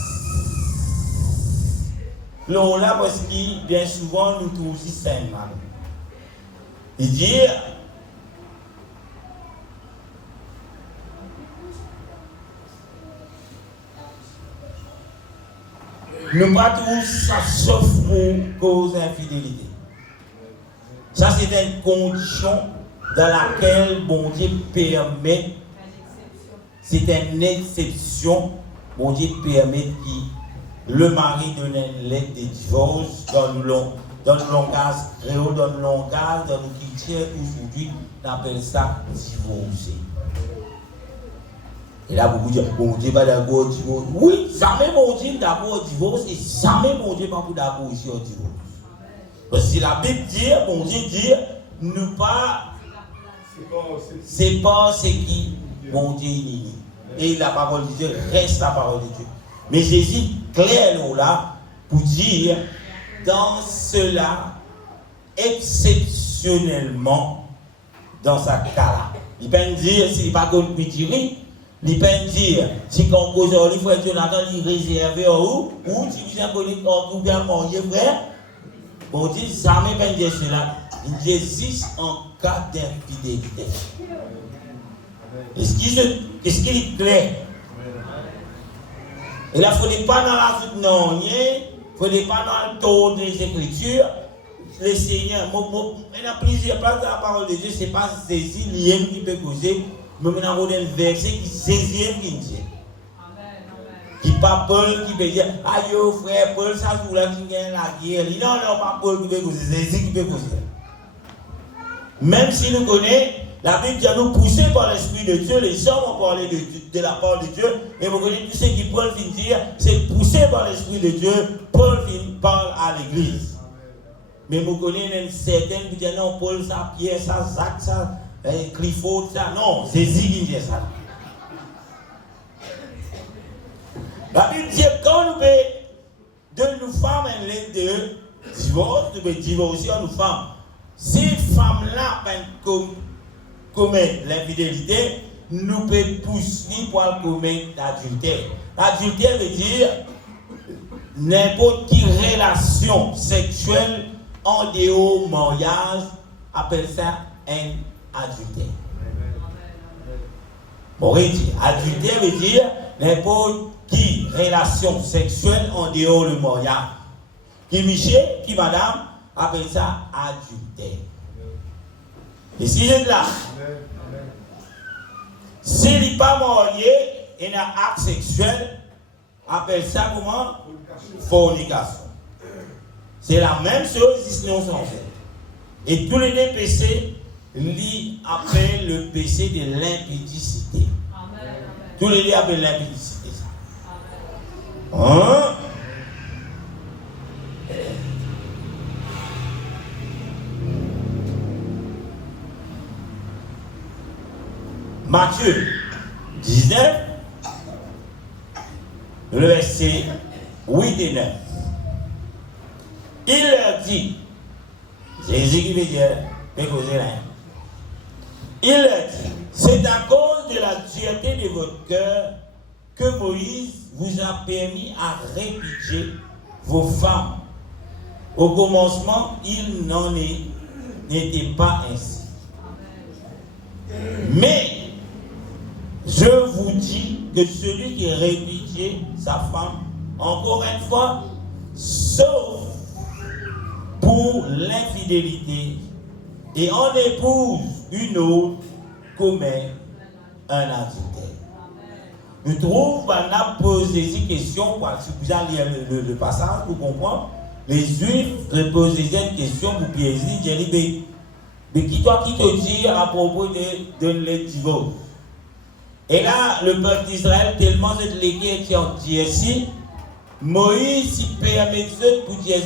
là parce que bien souvent nous trouvons aussi saint. Il dit nous pas tous ça sauf pour cause d'infidélité. Ça c'est une condition dans laquelle bon Dieu permet, c'est une exception, bon Dieu permet que le mari donne une lettre de divorce dans le langage créole, dans le langage, dans le culture aujourd'hui, on appelle ça divorcer. Et là, beaucoup disent, bon Dieu va d'accord au divorce. Oui, jamais mon Dieu d'accord au divorce et jamais mon Dieu va d'accord ici au divorce. Parce que la Bible dit, bon Dieu dit, ne pas. C'est pas ce qui mon Dieu nie. Et la parole de Dieu reste la parole de Dieu. Mais Jésus clair là pour dire dans cela exceptionnellement dans sa cas-là. Il peut dire s'il pas comme pitiri, il peut dire si quand cause au livre Jonathan il réservé ou si vous avez ou bien manger frère. Bon Dieu jamais peut dire cela. Il existe en cas d'infidélité. Est-ce qu'il est clair? Et là, il ne faut pas dans la suite, non, il ne faut pas dans le taux des Écritures. Le Seigneur, il y a plusieurs places dans la parole de Dieu, ce n'est pas saisi, l'IM qui peut causer, mais il y a un verset qui saisit qui dit. Qui pas Paul qui peut dire, aïe, frère, Paul, ça joue là qui gagne la guerre. Non, pas Paul qui peut causer, c'est Jésus qui peut causer. Même si nous connaissons, la Bible dit à nous pousser par l'Esprit de Dieu, les hommes ont parlé de la parole de Dieu, et vous connaissez tout ce qui Paul vient dire, c'est poussé par l'Esprit de Dieu, Paul parle à l'Église. Mais vous connaissez certains qui disent non, Paul, ça, Pierre, ça, Jacques, ça, Clifford, ça, non, c'est Jésus qui dit ça. La Bible dit quand nous de nous femmes en l'aide de divorce, nous pouvons divorcer nos femmes. Si femme-là commet l'infidélité, nous pouvons pousser pour commettre l'adultère. L'adultère veut dire n'importe quelle relation sexuelle en dehors du mariage, appelle ça un adultère. Bon, adultère veut dire n'importe quelle relation sexuelle en dehors du mariage. Qui Michel, qui madame, appelle ça adultère. Et si j'ai de là, s'il n'est pas marié et n'a acte sexuel, appelle ça comment? Fornication. C'est la même chose, sinon c'est en fait. Et tous les deux péchés, lui appelle le péché de l'impudicité. Tous les deux appellent l'impudicité. Hein? Matthieu 19, le verset 8 et 9. Il leur dit, Jésus qui veut dire, il leur dit, c'est à cause de la dureté de votre cœur que Moïse vous a permis à répudier vos femmes Au commencement, il n'était pas ainsi. Mais je vous dis que celui qui répudie sa femme, encore une fois, sauf pour l'infidélité, et en épouse une autre, commet un adultère. Nous trouvons qu'on a posé ces questions, si vous allez lire le passage pour comprendre, les Juifs se posaient une question pour piéger, mais qui toi qui te dit à propos de le divorce. Et là, le peuple d'Israël, tellement de légués qui ont dit ici, Moïse il permet pour dire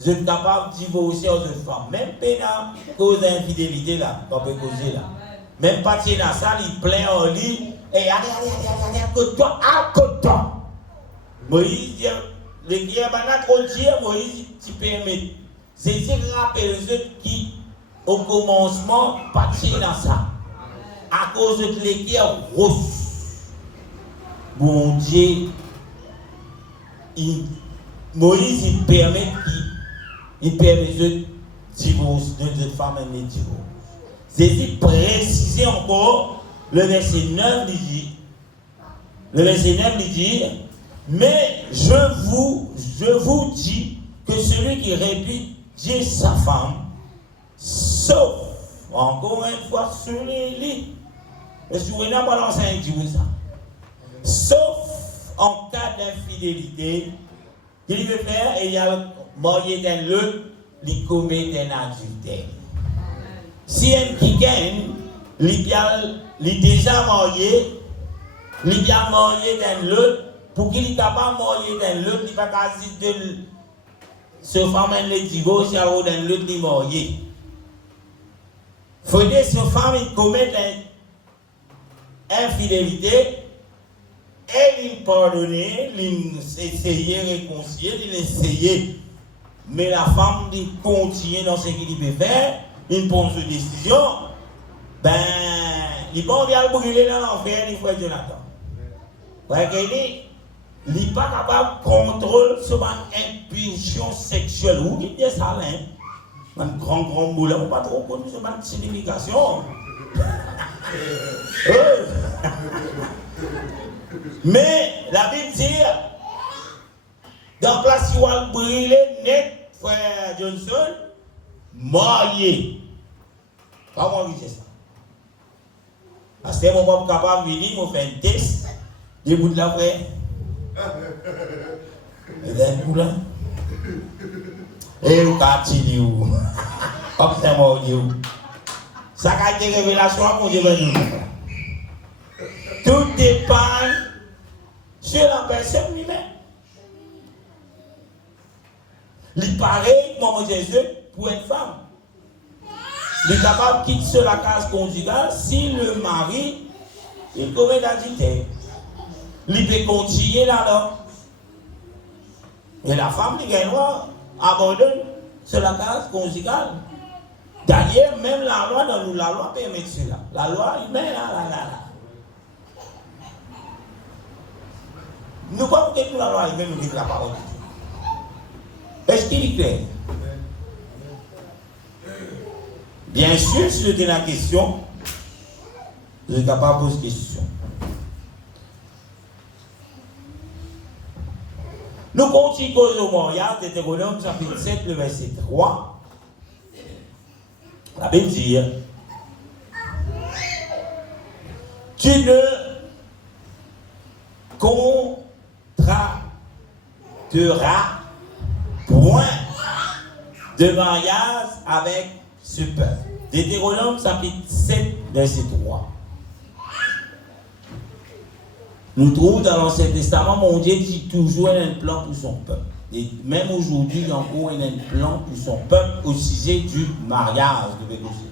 vous êtes capable de divorcer aux femmes. Même pas cause d'infidélité là, qu'on peut causer là. Même pas tirer dans ça, il plaint en lit, et allez, côte-toi, côte-toi. Moïse dit, les qui a pas trop dire, Moïse il permet. C'est ce qui rappelle ceux qui, au commencement, pas tirer dans ça. À cause de l'équerre rousse. Bon Dieu, Moïse il permet de divorce, de femme et de divorce. C'est précisé encore, le verset 9 dit, mais je vous dis que celui qui répudie sa femme, sauf, encore une fois, sur les lits, parce que vous n'avez pas l'enseigne dit ça, sauf en cas d'infidélité, qu'il veut faire, et il y a marié d'un l'autre, il commet un adultère. Si un qui gagne, il est déjà marié, il est marié d'un l'autre, pour qu'il soit pas marié d'un l'autre, il va quasi de se faire le divorce, il y a d'un l'autre qui est marié. Il faut dire que cette femme commet une infidélité, et il pardonner, il essayer de réconcilier, il essayer. Mais la femme il continue dans ce qu'il peut faire, il prend une décision, ben, il va bien le brûler dans l'enfer, il faut Jonathan. Vous voyez, il n'est pas capable de contrôler sur une impulsion sexuelle. Où il y a ça, hein? Un grand boulot, on ne pas trop connu sur une signification. Mais la Bible dit, dans la place où elle brûle net, frère Johnson, marié. Pas moi qui sais ça. Parce que mon papa capable de venir, il fait un test, des bouts de la frère. Et d'un coup là. Et vous continuez où? Comme c'est marié où? Ça a été révélation à mon Dieu. Tout dépend sur la personne lui-même. Il paraît, mon Jésus, pour une femme. Il est capable de quitter la case conjugale si le mari est commet d'adultère. Il peut continuer là-dedans. Et la femme, il abandonne sur la case conjugale. D'ailleurs, même la loi, la loi permet cela. La loi, il met là. Nous ne pouvons pas que la loi, il met nous dire la parole de Dieu. Est-ce qu'il est clair? Bien sûr, si je donne la question, je suis capable de poser question. Nous continuons au mariage, Deutéronome chapitre 7, le verset 3. La Bible dit, tu ne contracteras point de mariage avec ce peuple. Deutéronome chapitre 7, verset 3. Nous trouvons dans l'Ancien Testament, mon Dieu dit toujours un plan pour son peuple. Et même aujourd'hui, il y a encore un plan pour son peuple au sujet du mariage de Bégossier.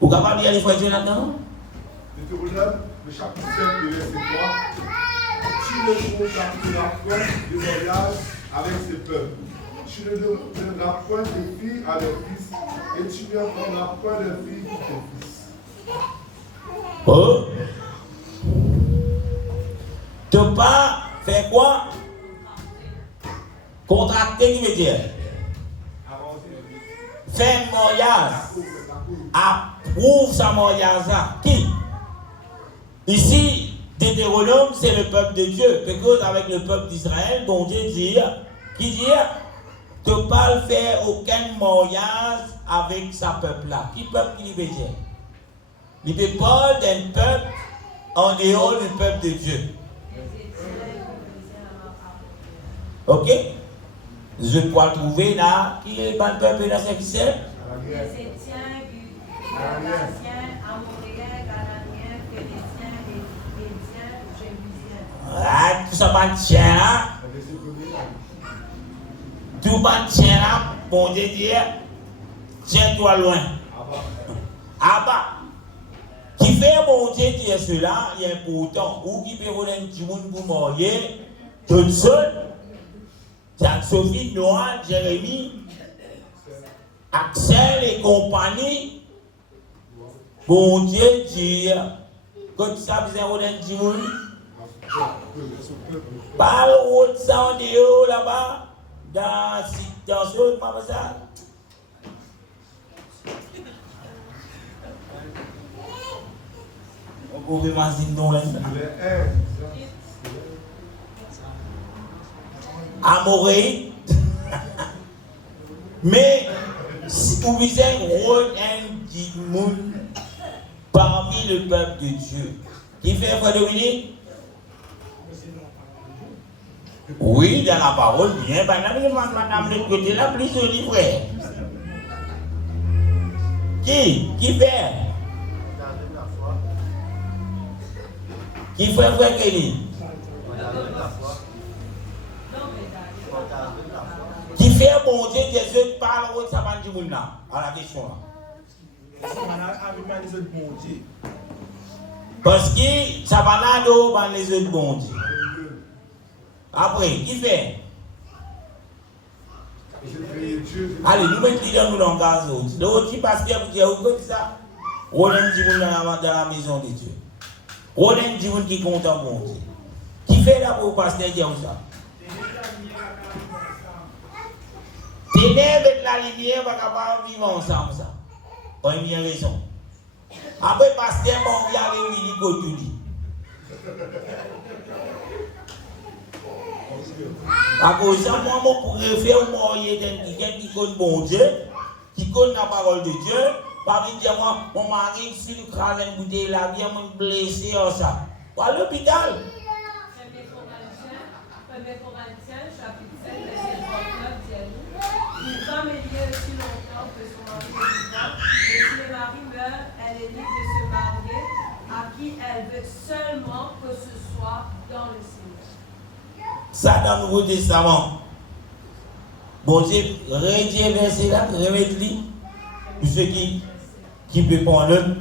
Vous êtes capable de lire les frères là-dedans? Deutéronome, le chapitre 7, le verset 3. Tu ne contracteras point de mariage avec ce peuple. Tu ne donneras point de fille à leur fils, et tu ne prendras point de fille pour ton fils. Oh! Tu pas faire quoi? Contracter, qui veut dire? Faire un mariage. Approuve sa mariage. Qui? Ici, Deutéronome, c'est le peuple de Dieu. Parce avec le peuple d'Israël, dont Dieu dit, qui dit, tu ne peux pas faire aucun mariage avec sa peuple-là. Qui peuple qui veut dire? Il ne peut pas d'un peuple en dehors du peuple de Dieu. Ok? Je dois trouver là, qui est le peuple dans ce qui c'est? Les Étiens, Galaciens, Amoréens, Ghananiens, Phéniciens, Hétiens, Jébusiens. Ah, tout ça maintient là. Tout maintient là, bon Dieu dit, tiens-toi loin. Abba. Qui fait bon Dieu dire cela, il est important. Ou qui peut voler un petit monde pour marier, Johnson, Jacques-Sophie, Noah, Jérémie, Axel et compagnie. Bon Dieu dit, quand ça vous voler un petit monde, parle de ça en dehors là-bas, dans ce autre, pas ça. Vous pouvez m'imaginer non là. Amoré. Mais si vous visez un monde parmi le peuple de Dieu, qui fait Frère Dominique? Oui, dans la parole, bien. Madame de côté là, plus jolie, frère. Qui fait? Qui fait Frère Kelly? Qui fait bon Dieu, Jésus parle de ça va dire à la question là. Parce que ça va là dans les autres bon Dieu. Après, qui fait? Allez, nous mettons nous dans le gaz. Donc, qui passe bien pour dire ça? On a dit dans la maison de Dieu. On a dit qui compte en bon Dieu. Qui fait là pour pasteur dire ça? Ténèbres avec la lumière, on va capable vivre ensemble ça. On a bien raison. Après, pasteur, on vient avec lui, il dit. À cause de ça, moi, je pourrais faire un moyen quelqu'un qui connaît bon Dieu, qui connaît la parole de Dieu, pas dire moi, mon mari, si le crâne une bouteille là, bien me blessé en ça. À l'hôpital. 1 Corinthiens, chapitre 7, verset 39, dit à nous, une femme est liée aussi longtemps que son mari est vivant, mais si le mari meurt, elle est libre de se marier à qui elle veut seulement que ce soit dans le Seigneur. Ça dans le Nouveau Testament. Bon Dieu, rédiger verset là, remettre-le. Pour ceux qui peuvent prendre.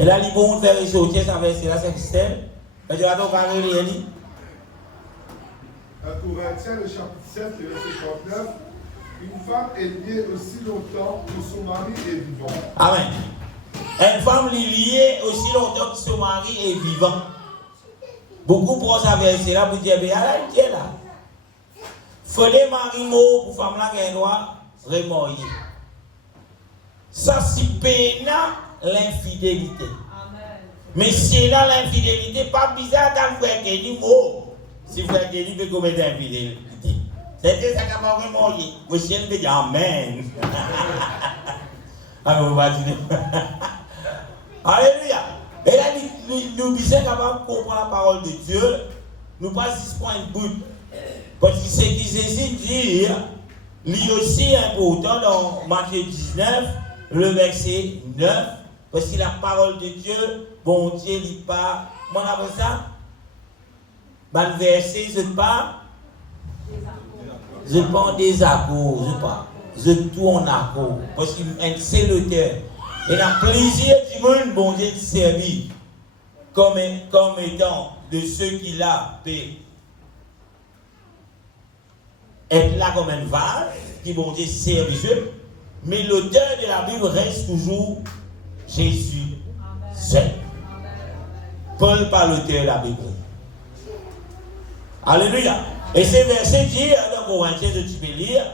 Et là, ils vont faire ressortir ça verset là, c'est système. Mais je vais donc parler de lui. 1 Corinthiens, le chapitre 7, le verset 39. Une femme est liée aussi longtemps que son mari est vivant. Amen. Une femme liée aussi longtemps que son mari est vivant. Beaucoup prennent ça verset là pour dire, mais elle est là. Il faut des maris morts pour femme là qui doit remorier. Ça, c'est peine l'infidélité. Mais si là l'infidélité, pas bizarre quand le frère Kelly mort. Si le frère Kelly veut commettre l'infidélité. C'est ça qui va remorier. Monsieur veut dire Amen. Alors, on va dire. Alléluia. Et là, nous sommes capables de comprendre la parole de Dieu. Nous pas 6 points de bout. Parce que ce qui Jésus dit, il est aussi important dans Matthieu 19, le verset 9. Parce que la parole de Dieu, bon Dieu, il pas. Comment on appelle ça? Dans le verset, je pas. Je prends des accords, je tourne à accord. Parce que c'est l'auteur. Et dans plaisir du monde, bon Dieu, servi comme étant de ceux qui là peut être là comme un vase, qui bon Dieu servicieux. Mais l'auteur de la Bible reste toujours Jésus seul. Paul pas l'auteur de la Bible. Alléluia. Et ces versets disent dans Corinthiens, tu peux lire.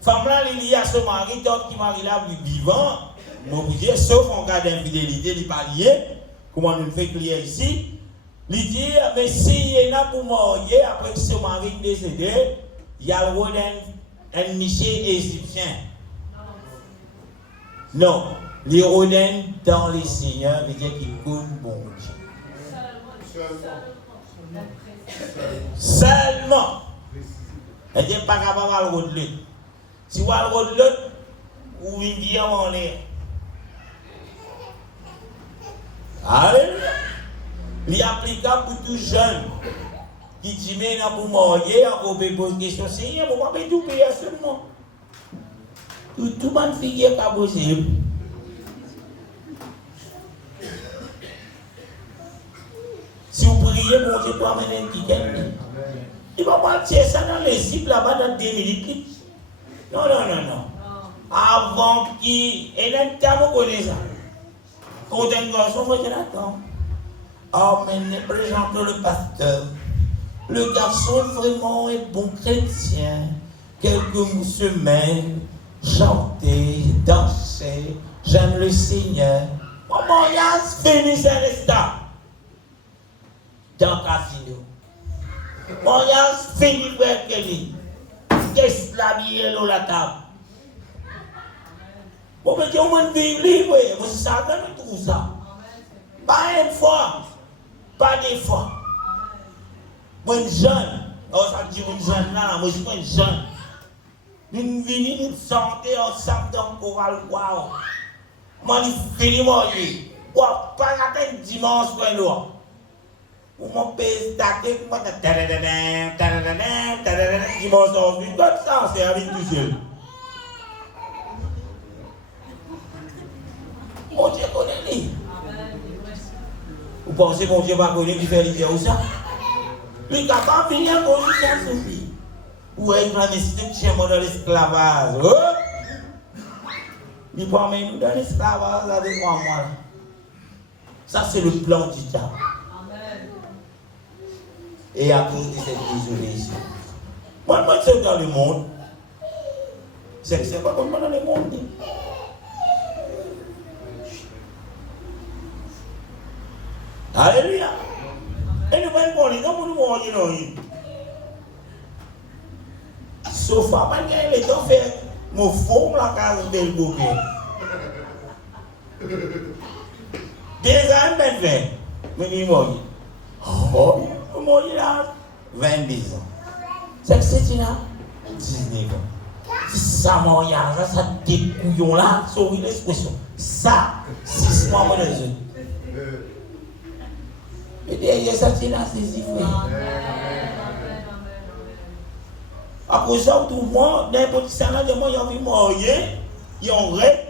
Femme là, il y a ce mari, d'autres qui mari là vivant, mon Dieu, sauf en cas d'infidélité, il n'est pas lié. Comment on fait lire ici? Il dit, mais s'il y en a pour mourir, après que ce mari est décédé, il y a le roi d'un Michel égyptien. Non, les rodins dans les seigneurs, veut dire qu'ils connaissent bon Dieu. Seulement. Elle n'est pas capable de le rôder. Si vous avez le rôder, vous venez en l'air. Alléluia. Il est applicable pour tout jeune qui dit mais non pour mourir, on peut poser des questions. Seigneur, pourquoi pas tout payer seulement? Tout le monde fait qu'il pas possible. Si vous priez, bon Dieu, pour amener un petit quelqu'un. Il va pas tirer ça dans les cibles là-bas dans 2 minutes. Non. Avant qu'il ait un temps, vous connaissez ça. Quand un garçon, vous attend. Amen, présente le pasteur. Le garçon vraiment est bon chrétien. Quelques semaines, chanter, danser. J'aime le Seigneur. Comment il y a fini un instant? Dans le casino. Mon y'a fini frère Kelly. Qu'est-ce que la bière dans la table? Bon, mais on va vivre libre. Vous savez tout ça. Pas une fois. Pas deux fois. Moi, une jeune. Oh, ça dit une jeune là. Moi, je suis une jeune. Nous venons nous santé ensemble dans le choral. Waouh. Moi, je finis mon lit. Pas attendre dimanche pour nous. Pour mon pays d'attaquer, pour moi, dimanche ensuite, comme ça, c'est avec tout seul. Mon Dieu connaît lui. Vous pensez que mon Dieu va connaître qui fait l'idée ou ça? Lui, capable de venir pour lui, ça suffit. Ou est-ce que la nécessité de chez moi dans l'esclavage? Il peut emmener nous dans l'esclavage avec moi. Ça, c'est le plan du diable. Et à cause de cette résolution. Moi, je suis dans le monde. C'est pas comme moi dans le monde. Alléluia. Et nous allons les gens pour nous manger. Sauf à malgré les gens faire mon fond la case de l'Europe. Des ans, ben fait. Mais ils mangent. Oh. Moi, il a 22 ans. C'est que c'est là 19 ans. Ça, mon y'a, ça découillon là, sur l'expression. Ça, 6 mois, moi, les autres. Et derrière ça, c'est là, c'est si frère. Après ça, tout le monde, n'importe qui, ça, là, de moi, il y a envie de mourir, il y a un rêve.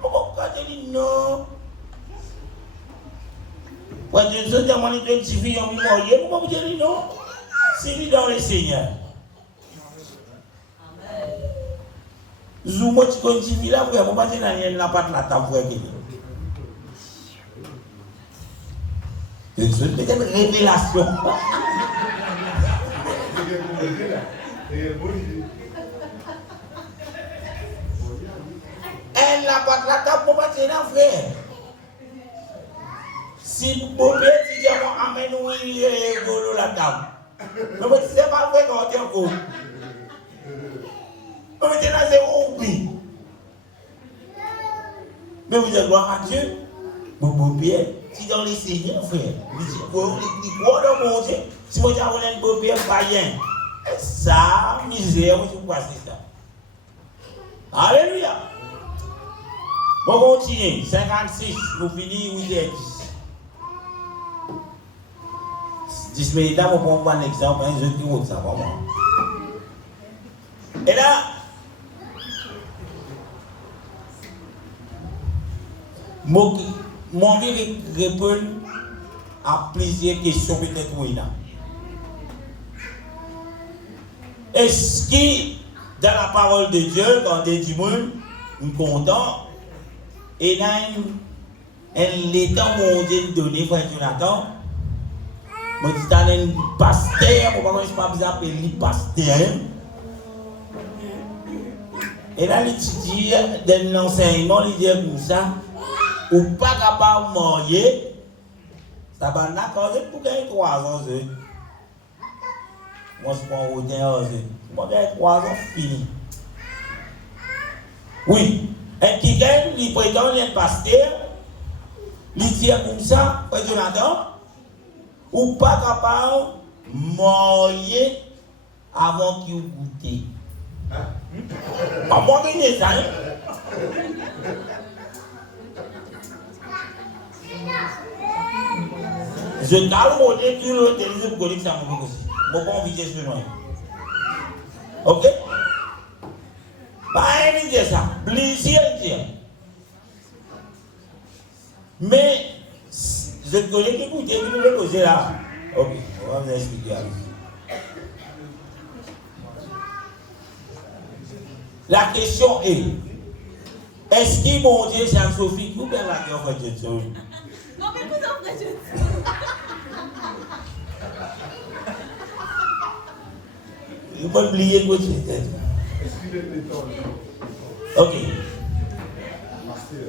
Pourquoi tu dis non? Quand je dis à mon petit fille, on va mourir, pourquoi vous dites non? C'est lui dans le Seigneur. Zouma, tu connais petit fille là, frère, pourquoi tu n'as pas de la table, frère? C'est peut-être une révélation. Elle n'a pas de la table, pourquoi tu n'as frère? Si mon père dit que amène oui la table. Mais si c'est pas vrai qu'on tient encore. Mais maintenant c'est oubli. Mais vous dites gloire à Dieu. Mon père, si dans les seigneurs frère, il dit quoi dans mon Dieu. Si vous avez un beau père païen, ça misère, vous passez ça. Alléluia. Bon continue. 56, nous finissons 8 et 10. 10 minutes, on prend un exemple, un jeu qui roule ça, vraiment. Et là, mon vie répond à plusieurs questions, peut-être oui là. Est-ce que dans la parole de Dieu, quand on dit monde, nous comptons, et là, l'état où on dit donner, frère Jonathan, Je dis, t'as un pasteur, je ne sais pas si appeler lui pasteur. Et là, il dit, dans l'enseignement, il dit comme ça, ou pas capable de mourir, ça va n'accorder pour gagner 3 ans. Moi, je prends au dernier, moi, j'ai 3 ans, fini. Oui, et qui gagne, il prétend, il est pasteur, il dit comme ça, Frère Jonathan, ou pas capable de mourir avant qu'il goûte. Pas moi qui n'ai ça. Je t'allume au début tout le téléviseur pour que ça me aussi. Mon bon visage de noi. Ok? Pas un idée ça. Plaisir dire. Mais je connais qui écoute, vous pouvez poser là. Ok, on va vous expliquer. La question est, est-ce qu'il mon Dieu, Jean-Sophie, vous bien la gueule, frère Dieu? Non, mais vous en faites Dieu. Il faut oublier que ok.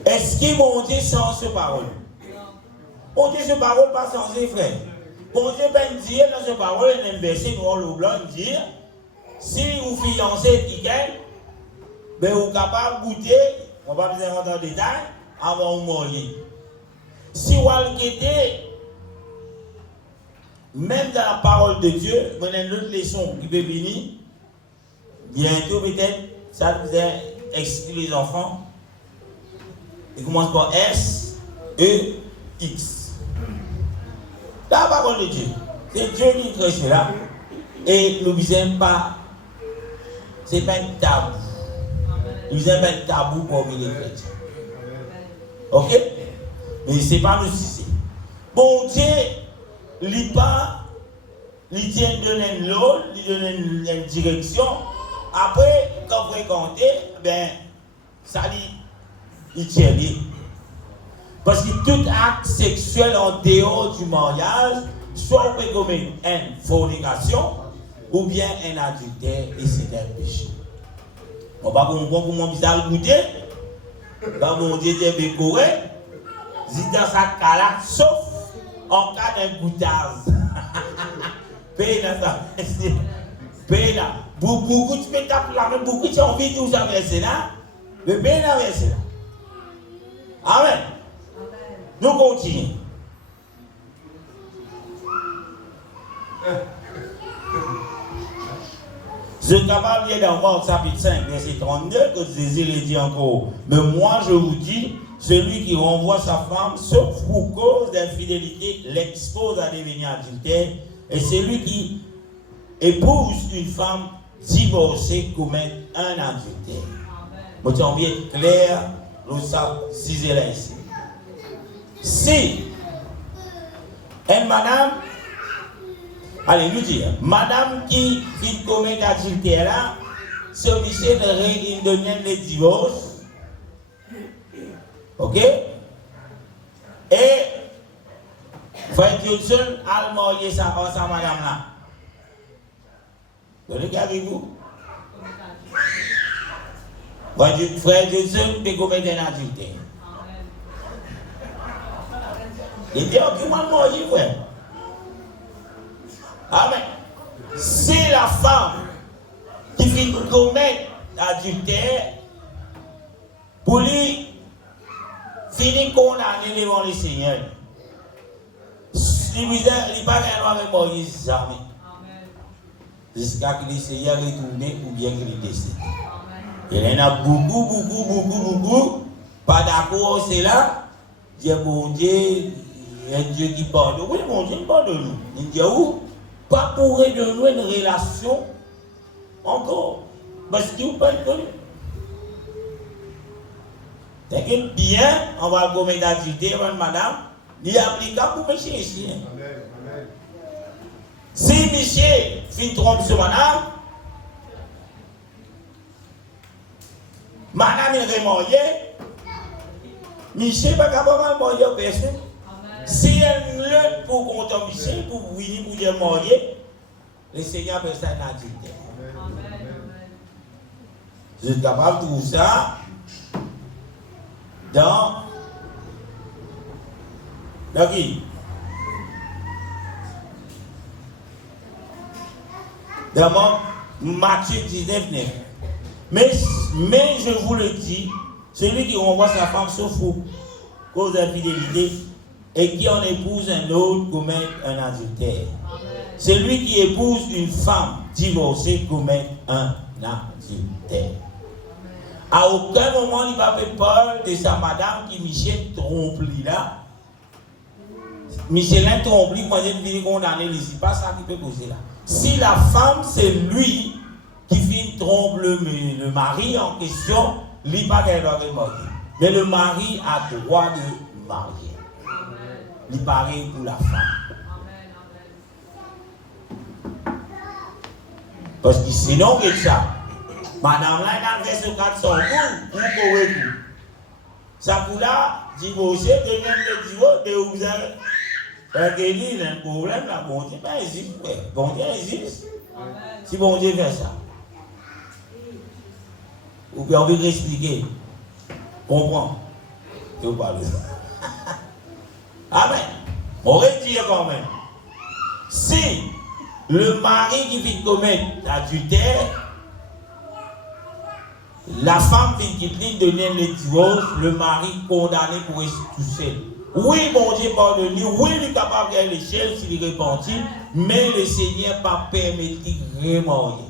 Est-ce qu'il mon Dieu sans ce parole? Mon Dieu, ce parole pas sans ses frères. Mon Dieu peut dire dans ce parole, un verset noir ou blanc, dire, si vous fiancez quelqu'un, ben vous êtes capable de goûter, on va pas besoin rentrer en détail, avant de mourir. Si vous avez même dans la parole de Dieu, vous avez une autre leçon qui peut venir, bientôt peut-être, ça vous a expliqué les enfants. Il commence par S, E, X. La parole de Dieu, c'est Dieu qui crée cela, et nous ne sommes pas, c'est pas un tabou. Nous avons un tabou pour les chrétiens. Ok? Mais ce n'est pas nous ici. Bon Dieu, il tient donner l'eau, il donne une direction. Après, quand vous fréquentez, ben, ça il tient lié. Parce que tout acte sexuel en dehors du mariage, soit vous commettez une fornication, ou bien un adultère, et c'est un péché. On va comprendre comment bizarre goûter. Quand mon Dieu est décoré, c'est dans sa cas-là, sauf en cas d'un goûtage. Paye dans ça. Paye là. Beaucoup de spectacles là, beaucoup de gens envie de tout ça verser là. Mais paye là verser là. Amen. Nous continuons. Je suis capable de lire dans Marc chapitre 5, verset 32, que Jésus le dit encore. Mais moi je vous dis, celui qui renvoie sa femme, sauf pour cause d'infidélité, l'expose à devenir adultère. Et celui qui épouse une femme divorcée commet un adultère. Moi, tu as envie d'être clair, si c'est là ici. Si une madame, allez, nous dire, madame qui commet l'adultère là, ce monsieur il donne le divorce. Ok? Et Frère Johnson a marié sa madame là. Regardez-vous. Frère Johnson peut commettre un adultère. Il dit, ok, moi, marié, frère. Amen. C'est la femme qui finit de commettre l'adultère pour lui finir condamné devant le Seigneur. Il n'est pas un avec Moïse jamais. Jusqu'à que le Seigneur retourne ou bien qu'il décède. Il y en a beaucoup, pas d'accord, c'est là. Dieu, mon Dieu, un Dieu qui pardonne. Oui, mon Dieu, pardonne-nous. Il dit où? Pas pour renouer une relation encore. Parce qu'il n'y a pas de connu. T'inquiète bien, on va le commettre d'adultère, madame. Il est applicable pour monsieur ici. Si monsieur finit trompe sur madame, madame est remariée, monsieur n'est pas capable de marier personne. Si elle ne pour compter Michel, pour venir pour dire marier, le Seigneur appelle ça un adultère. Je suis capable de trouver ça dans qui? Dans Matthieu 19, 9. Mais je vous le dis, celui qui renvoie sa femme sauf pour cause d'infidélité et qui en épouse un autre commet un adultère. Celui qui épouse une femme divorcée commet un adultère. À aucun moment il va faire peur de sa madame qui Michel trompe là. Michelin trompe lui, moi je vais condamner ici, pas ça qui peut causer là. Si la femme c'est lui qui finit trompe le mari en question, lui pas qu'elle doit marier. Mais le mari a droit de marier. Il pareil pour la femme. Parce que sinon, que ça, madame là, elle a versé 400 pour courir tout. Ça pour là, divorcer, de même le divorce, de vous avez. Parce qu'il y a un problème là, bon Dieu, ben existe, bon Dieu existe. Si bon Dieu fait ça. Ou bien on veut expliquer. Comprends. Je vous parle de ça. Amen. On va dire quand même. Si le mari qui vient commettre l'adultère, la femme qui vient donner le divorce, le mari condamné pour rester tout seul. Oui, bon Dieu pardonne, oui, il est capable de l'échelle s'il est repenti, mais le Seigneur n'a pas permis de remarier.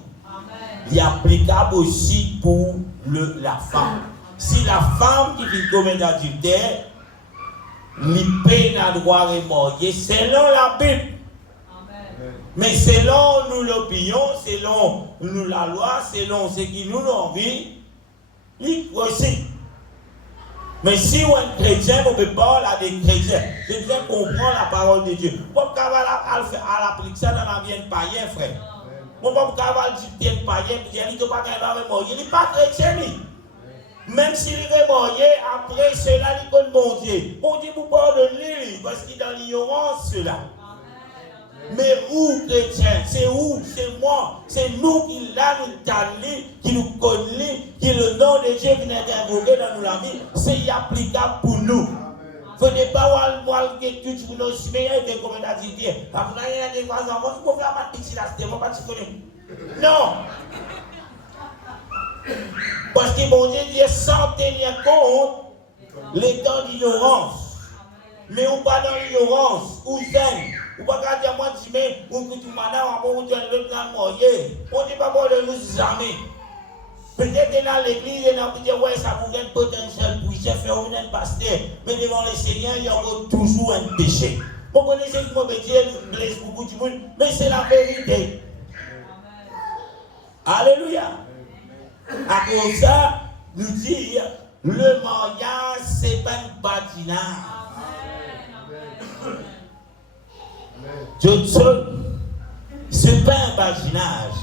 Il est applicable aussi pour la femme. Si la femme qui vient commettre l'adultère, il n'a droit de remarier selon la Bible. Mais selon nous l'opinion, selon nous la loi, selon ce qui nous envie, il aussi. Mais si on est chrétien, on peut parler à des chrétiens. C'est bien comprendre la parole de Dieu. On peut pas l'appliquer ça dans la vie de païen, frère. On peut pas dire que païen, il ne pas il n'est pas chrétien. Même s'il est marié, après cela, il connaît mon Dieu. On dit pour pardonner, parce qu'il est dans l'ignorance, cela. Mais où, chrétien? C'est où? C'est moi. C'est nous qui l'avons allé, qui nous connaissons, qui le nom de Dieu qui est invoqué dans nos amis. C'est applicable pour nous. Il ne faut pas voir que tu pour nos meilleurs de comme on a dit. Après, il y a des fois, il faut faire ma petite là, moi, pas non. Parce que mon Dieu dit sans tenir compte les temps d'ignorance. Mais on pas dans l'ignorance, ou zen. Ou pas quand dire moi mais ou que tu m'as on dit le plan moyen. On dit pas bon de nous jamais. Peut-être dans l'église et on dit ouais ça vous un potentiel pour faire un pasteur, mais devant le Seigneur il y aura toujours un péché. Vous connaissez que mon métier blesse beaucoup de monde, mais c'est la vérité. Alléluia. À cause de ça, nous dire le mariage c'est pas un patinage. Johnson, c'est pas un paginage.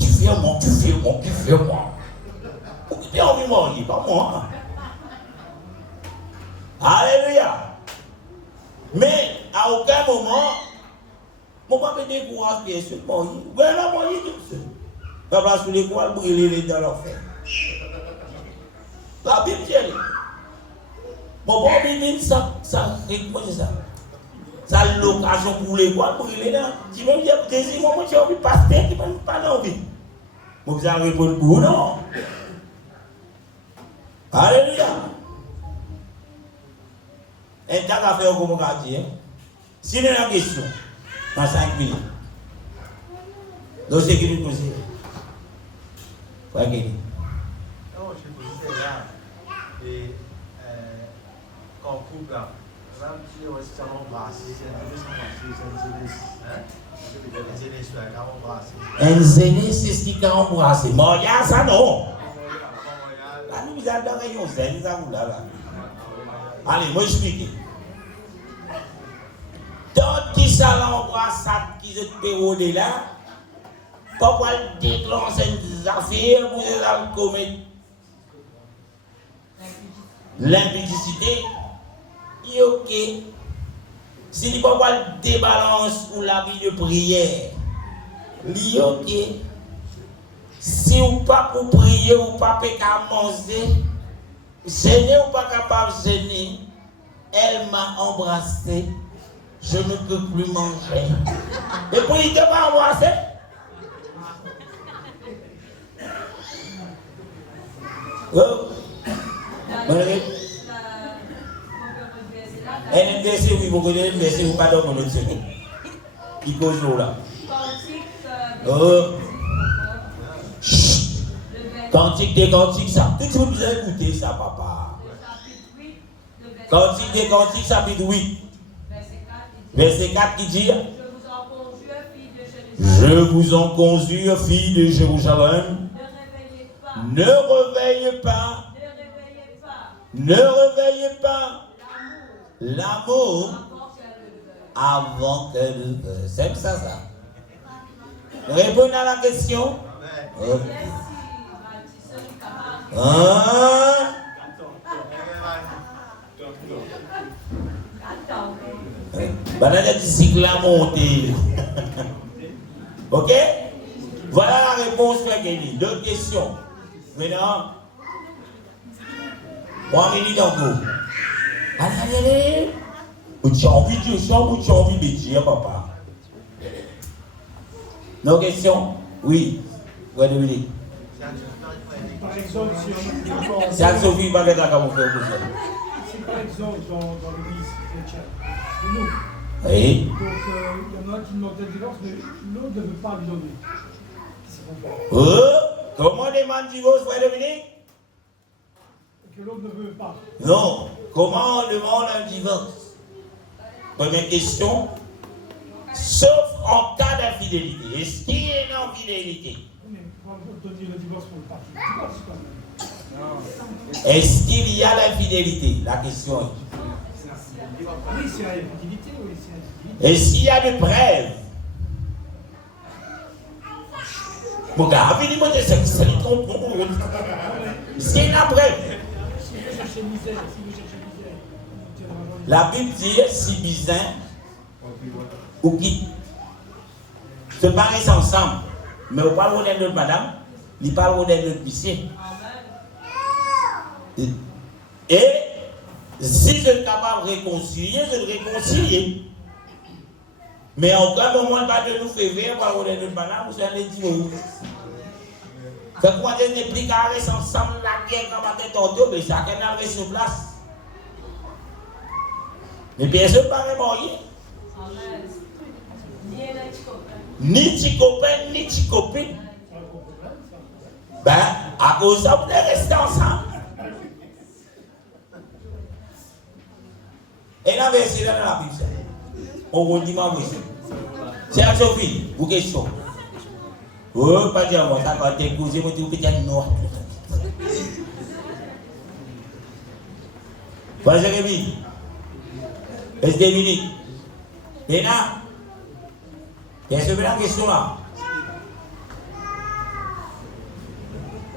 Tu fais moi. Tu as envie de mourir, pas moi. Alléluia. Mais à aucun moment, mon papa me décourage bien sûr de mourir. Ben là, mourir tout seul. Papa sur les coins, brûler dans l'enfer. La Bible dit, mon papa me dit ça, moi c'est ça. Ça a l'occasion pour les voir, pour les là. Tu veux me dire, désir, moi, j'ai envie de passer, tu m'as pas envie. Moi, vous avez répondu pour non. Alléluia. Et t'as qu'à faire comme on a dit. Si nous avons une question, dans 5 minutes, donc c'est qui nous pose. Quoi qu'il dit? Non, je suis posé là. Et quand on coupe là, un zéné, c'est ce qui a embrassé. Moya, ça non. Là, nous avons un zéné, ça vous là. Allez, moi explique. Tant qui ça l'embrasse, qui se pérodé là, pourquoi il déclenche des affaires pour les commettre l'impudicité? Ok. Si il n'y a pas de débalance ou la vie de prière, il ok. Si vous pas pour prier ou pas pour manger, gêner ou pas capable de gêner, elle m'a embrassé, je ne peux plus manger. Et puis il ne m'a embrassé. NDC, oui, vous connaissez NDC, vous pas dans le série. Il cause là. Cantique des cantiques, ça. Tout le monde a écouté ça, papa. Cantique des cantiques, chapitre 8. Verset 4 qui dit: Je vous en conjure, filles de Jérusalem, ne réveillez pas, ne réveillez pas l'amour avant que le feu. C'est ça, ça. Répondez à la question. Banane du cycle à monter. Ok? Voilà la réponse, frère Kenny. Deux questions. Maintenant, 3 minutes en go. Allez. Tu as envie de chambre ou tu as envie de dire, papa? Nos questions? Oui. Ouais, Dominique. Par exemple, si C'est Sophie va être là comme vous faites. Si par exemple, dans l'église chrétienne, nous, oui. donc il y en a un qui demande le divorce, mais l'autre ne veut pas lui donner. Qu'est-ce qu'on fait? Comment on demande le divorce, frère Dominique? Que l'autre ne veut pas. Non. Comment on demande un divorce? Première question. Sauf en cas d'infidélité. Est-ce qu'il y a une infidélité? Donner le divorce pour le parti. Divorce quand même. Est-ce qu'il y a l'infidélité? La question est. Oui, c'est l'infidélité, oui, c'est l'infidélité. Est-ce qu'il y a des preuves? Mon gars, venez-moi de ça, c'est le trompon. Est-ce qu'il y a une preuve? Si vous cherchez misère, la Bible dit si bizarre ou qui se paraissent ensemble, mais on parle de notre madame, il parle de notre monsieur. Et si je suis capable de réconcilier, je le réconcilie. Mais en aucun moment, pas de nous faire voir, parle de notre madame, vous allez dire oui. Fait que moi, je n'ai plus qu'à rester ensemble, la guerre, comme à tête en deux, mais chacun a resté sur place. Mais bien sûr, pas marié. Ni petit copain, ni petit copine. Ben, à cause de ça, vous devez rester ensemble. Et là, c'est dans la Bible. On vous dit, moi, oui. C'est à Sophie, vous question. Oh, pas dire moi, ça va te causer, moi, tu peux dire non. Pas Jérémie. Est-ce que Dominique? Et là, qu'est-ce que la question là?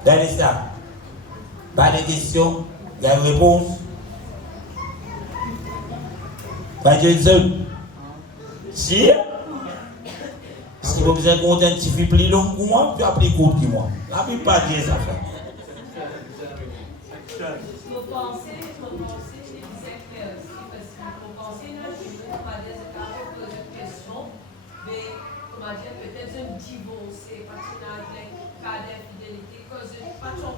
Regardez ça. Pas de questions, il y a une réponse. Pas de seul. Si? Si vous avez besoin d'un petit peu plus long que moi, tu as plus court que moi. La Bible pas dire ça. Vos pensées, c'est exact. Vos pensées, là, je veux pas dire, c'est pas pour poser une question, mais comment dire, peut-être un divorcé, parce qu'il y a un cas d'infidélité, cause de pas de son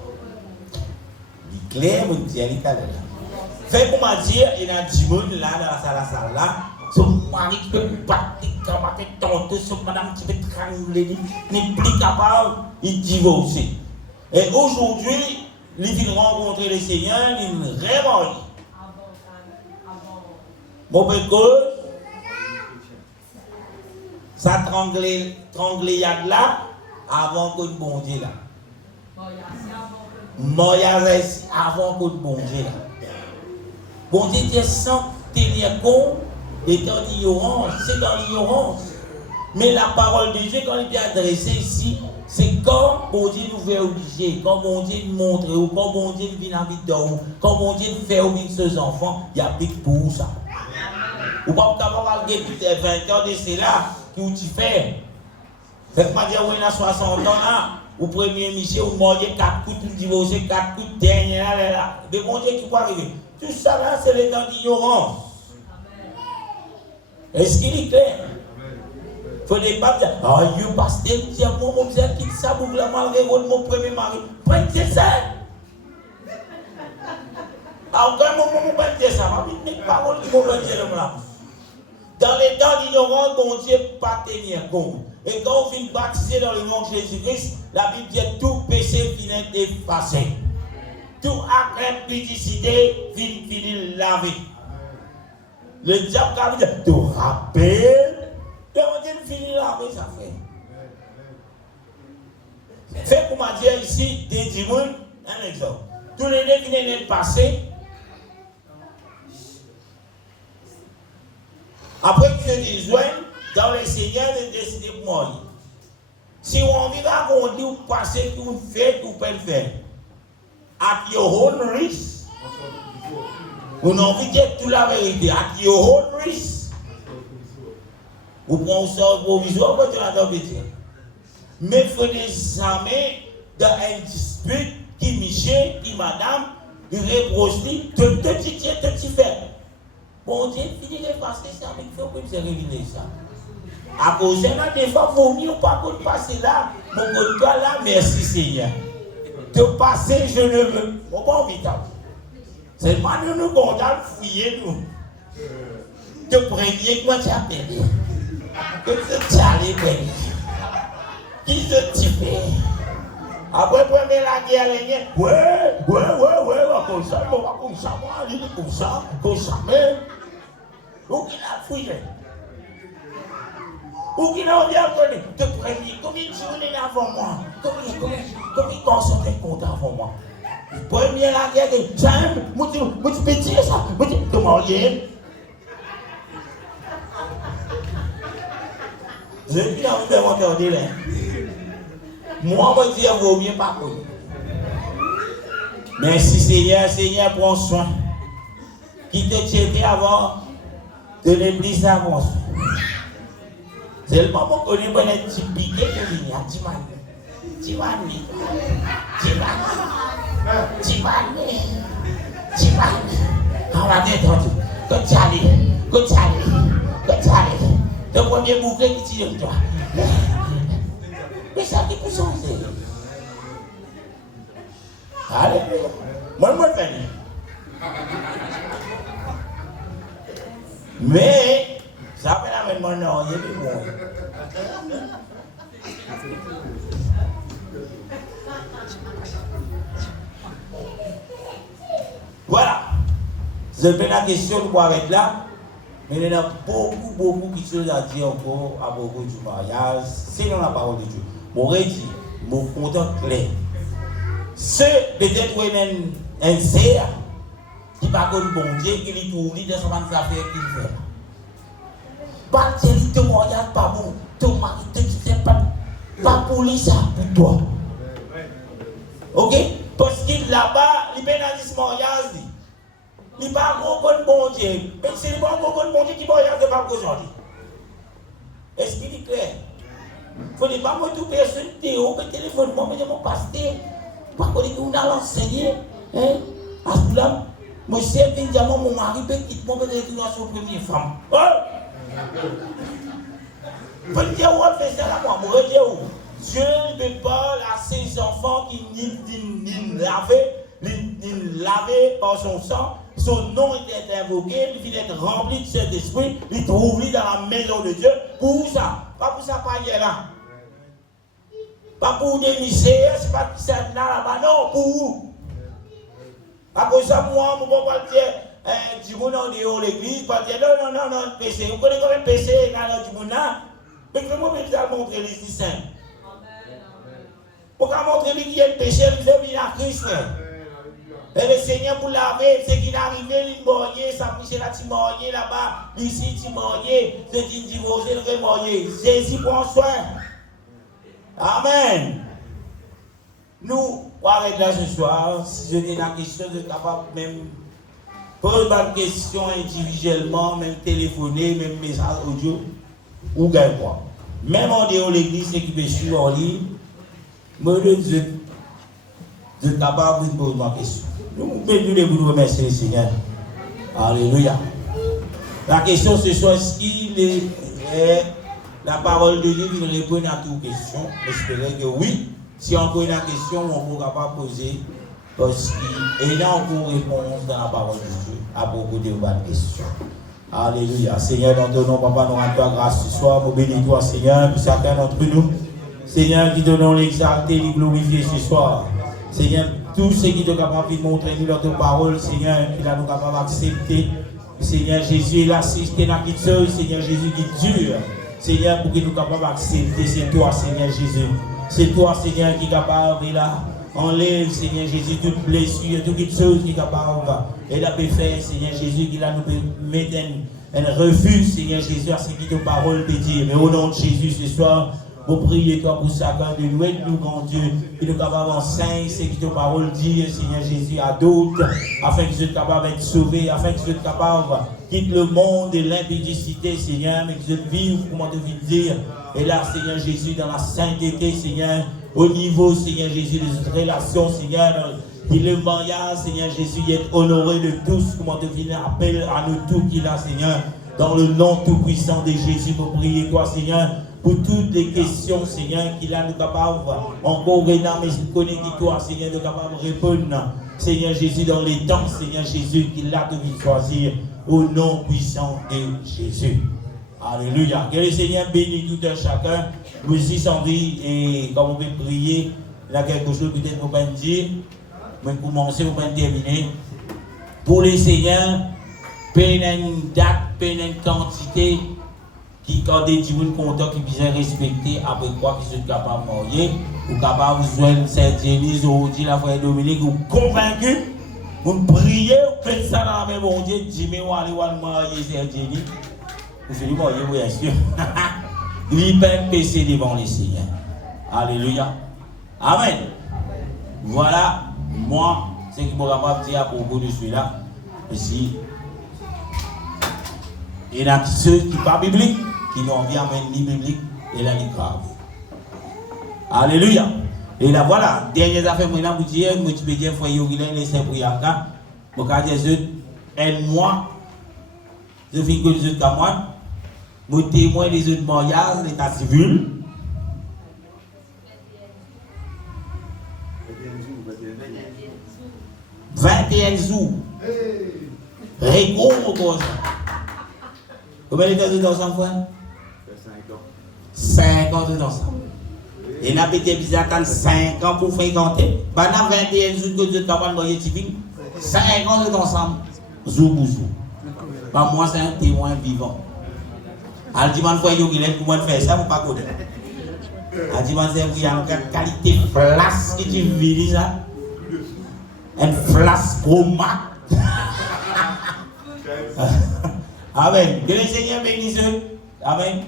Il est clair, mon Dieu, il est calme. Fait comment dire, il y a 10 personnes là, dans la salle là, son mari qui peut battre, qui peut tenter, son madame qui peut trangler, il n'est plus capable, il divorce. Et aujourd'hui, il vient rencontrer le Seigneur, il est vraiment. Mon père cause, ça trangléade là, avant que le bon Dieu là. Moyage avant que le bon Dieu là. Bon Dieu était sans tenir compte et dans l'ignorance, c'est dans l'ignorance. Mais la parole de Dieu, quand il est adressée ici, c'est quand bon Dieu nous fait obliger, quand bon Dieu nous montre, quand bon Dieu nous vient habiter, quand bon Dieu nous fait obliger ses enfants, il y a plus pour ça. Ou pas capable de 20 ans de cela, qui ou tu fais. Fait que ma dire, oui, dans 60 ans là, au premier Michel, vous mangez 4 coups, vous divorcez 4 coups, dernier là. Mais mon Dieu, qui peut arriver? Tout ça là, c'est le temps d'ignorance. Est-ce qu'il est clair? Il ne faut pas dire, ah, you pasteur, moi, mon Dieu, quitte ça, vous voulez malgré mon premier mari. Prenez ça. Encore un moment, mon Dieu, ça va vite, mais parole qui vont dire là. Dans les temps d'ignorance, mon Dieu, pas tenir compte. Et quand on finit baptiser dans le nom de Jésus-Christ, la Bible dit tout péché finit effacé. Tout acte d'impudicité finit lavé. Le diable a dit, tu rappelles, et on dit finit lavé, ça fait. Fait pour m'a dit ici, des dimanches, un exemple. Tous les deux qui viennent de passer, après que je dis, dans le Seigneur, de décider pour mourir. Si on a envie de vous passer, que vous faites, vous pouvez le faire. At your own risk. Vous n'avez envie de dire toute la vérité. At your own risk. Vous prenez un sort provisoire, vous pouvez la dire. Mais il faut des amis dans un dispute qui Michel, qui madame, qui reproche, de petit faire. Bon Dieu, finit de passer ça, mais il faut que vous révéler ça. À cause de ça, des fois, il vaut mieux pas que passer là, mon bon toi là, merci Seigneur. De passer, je ne veux. Bon, pas envie de c'est pas nous qu'on a fouillé, nous. De premier, moi, tu as perdu. Que tu as allé perdre. Qui te type? Après, premier la guerre, ouais, comme ça, comme ça, même. Où qu'il a fouillé? Où qu'il a entendu? De premier, combien de journées avant moi? Combien de temps sont les comptes avant moi? Premier la guerre, j'aime, moi tu peux dire ça, moi tu peux marier. Je n'ai plus envie de m'entendre là. Moi, je dis, vaut mieux pas connu. Merci Seigneur, prends soin. Qui te tient avant de l'église avant soin. C'est le moment qu'on est bon être piqué que il y a Timani. On va détendre. Quand tu allais. Le premier bouquet qui tire de toi. Mais ça qui peut changer. Alléluia. Moi, je vais venir. Mais, ça fait la même non, il y a des mots. Voilà. C'est la question de pouvoir être là. Mais il y a beaucoup de choses à dire encore à propos du mariage. C'est dans la parole de Dieu. Mon dit, mon content clair. C'est peut-être un ser qui ne parle pas de bon Dieu, qui lui trouve dans son affaire qu'il fait. Pas de ton mariage, pas bon. Ton mari, tu ne sais pas pour lui, ça, pour toi. Ok? Parce qu'il là-bas, il est dans ce mariage. Il n'est pas un bon Dieu. Mais c'est pas un bon Dieu qui mariage de pas aujourd'hui. Est-ce qu'il est clair? Il ne faut pas me tout personne, Théo, mais téléphone, moi, mais mon pasteur. Pas qu'on a l'enseigné. À ce là, moi, c'est évidemment mon mari, petit, mon bébé, qui doit son première femme. Il faut dire où on fait ça là, moi, Dieu ne parle à ses enfants qui ni lavés par son sang. Son nom était invoqué, il vient être rempli de cet esprit, il trouve dans la maison de Dieu. Pour ça, pas pour ça, pas hier là. Pas pour des misères, c'est pas qui ça là-bas, non, pour vous. À cause de ça, moi, je ne peux pas dire, du monde en dehors de l'église, pas dire non, péché. Vous connaissez quand même péché dans du monde là? Mais comment vous allez montrer les saints? Pour montrer lui qui est le péché, vous avez mis la Christ, frère. Et le Seigneur pour laver, c'est qu'il est arrivé, il morier, ça piche là, il morier là-bas, ici, il morier, c'est qu'il divorce, il remorier. Jésus prend soin. Amen. Nous, on arrête là ce soir. Si je dis la question, je suis capable même Pose pas de questions individuellement, même téléphoner, même message audio, ou gagne quoi. Même en dehors de l'église, c'est qui peut suivre en ligne, moi, vous êtes capable de poser ma question. Nous pouvons vous remercier le Seigneur. Alléluia. La question ce soir, est-ce la parole de Dieu qui répond à toutes questions? J'espère que oui. Si on pose la question, on ne pourra pas poser. Parce qu'il y a encore réponse dans la parole de Dieu à propos de votre question. Alléluia. Seigneur, dans ton nom, Papa, nous rendons grâce ce soir. Nous bénissons toi, Seigneur, pour chacun d'entre nous. Seigneur, qui te donne l'exalter, les glorifier ce soir. Seigneur, tout ce qui est capable de montrer nous dans ta parole, Seigneur, qu'il a nous capable d'accepter. Seigneur Jésus, là, si je t'ai Seigneur Jésus qui dure. Seigneur, pour que nous capables d'accepter, c'est toi, Seigneur Jésus. C'est toi, Seigneur, qui est capable, là. Enlève, Seigneur Jésus, toute blessure, toute chose qui est capable. Et là, peut faire, Seigneur Jésus, qui là nous mettre un refus, Seigneur Jésus, à ce qui te parole peut dire. Mais au nom de Jésus, ce soir, vous priez toi pour chacun de nous, aide-nous, grand Dieu, qui nous capable enseigner ce qui te parole dit, Seigneur Jésus, à d'autres, afin que soient capables d'être sauvés, afin que soient capables de quitter le monde de l'impudicité, Seigneur, mais que soient vivre, comment te dire. Et là, Seigneur Jésus, dans la sainteté, Seigneur, au niveau, Seigneur Jésus, des relations, Seigneur, et le mariage, Seigneur Jésus, est honoré de tous, comment te venir appel à nous tous qu'il a, Seigneur, dans le nom tout-puissant de Jésus, pour prier toi, Seigneur, pour toutes les questions, Seigneur, qu'il a nous capable, encore maintenant, mais je connais qui toi, Seigneur, nous capable de répondre, Seigneur Jésus, dans les temps, Seigneur Jésus, qu'il a de choisir, au nom puissant de Jésus. Alléluia. Que le Seigneur bénisse tout un chacun. Nous y sommes et comme on peut prier, il y a quelque chose peut-être pour pas dire, mais pour commencer, pour pas terminer. Pour le Seigneur, peine une date, peine une quantité qui quand des gens contents qui puissent respecter après quoi qu'ils sont capables de marier, ou capables de joindre cette église aujourd'hui, la frère Dominique, ou convaincu, vous priez, vous faites ça dans la même bon Dieu, dis-moi, on va aller marier cette église. Vous allez marier, bien sûr. Il peut passer devant les Seigneurs. Alléluia. Amen. Voilà, moi, ce que je suis capable de dire à propos de celui-là. Ici, il y a ceux qui ne sont pas bibliques, qui n'ont rien ni biblique, et là, ils grave. Alléluia. Et là, voilà, dernière affaire, moi, je dis, moi, tu peux dire, frère Yoguilin, laissez pour Yaka. Je vais dire, aide-moi. Je finis que les autres comme moi. Je témoin des autres mariages, l'état civil. 21 jours. Régon encore ça. Combien de temps vous êtes ensemble, frère? 5 ans de ensemble. Et n'a pas été bizarre attendre 5 ans pour fréquenter. Pendant 21 jours que vous êtes capable de marier civil, 5 ans de ensemble, jour pour jour. Pas moi, c'est un témoin vivant. Al dimanche, il y a comment faire ça, vous ne pas connaître. Al dimanche, il y a une qualité flasque qui tu vis ça. Une flasque gros mat. Amen. Que le Seigneur bénisse. Amen.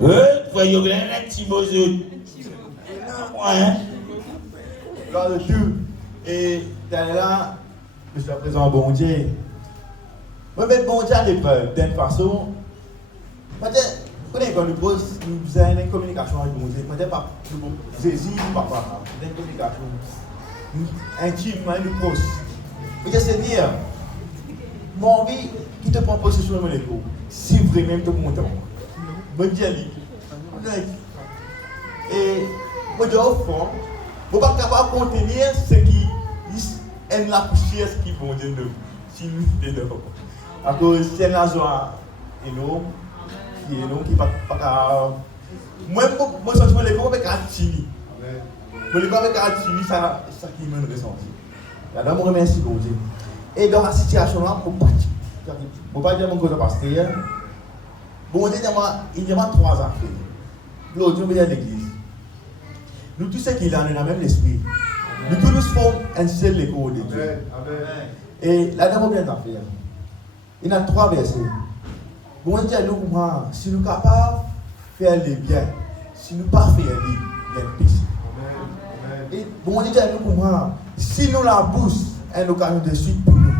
Oui, frère Yoguilin, un petit mot. Gloire de Dieu. Et là, jusqu'à présent, bon Dieu. Moi, je vais bon Dieu à l'épreuve, d'une façon. Peut-être, quand nous avons une communication avec bon Dieu, peut-être pas, nous saisir, papa, une communication intime, nous proche. C'est dire, mon envie qui te prend possession de mon écho, si vraiment te montre. Bon Dieu, et mon Dieu, au fond, vous n'êtes pas capable de contenir ce qui est la poussière qui vont de nous. Si nous sommes à cause de la joie énorme, qui est énorme, qui n'est pas. Moi, je suis les pauvres avec Atini. Je les pauvres avec Atini, ça qui me ressenti. Là-dedans, je remercie pour Dieu. Et dans la situation là, je ne peux pas dire mon côté pasteur. Bon Dieu, il y a 3 affaires. L'autre, nous sommes l'église. Nous tous ceux qui ont le même esprit. Nous tous nous formons un seul écho de Dieu. Et là-dedans, il y a affaires. Il y a 3 versets. Bon Dieu, nous, si nous sommes capables de faire les biens, si nous ne pas faire les péchés. Et bon Dieu, nous, si nous la bouche, une occasion de suite pour nous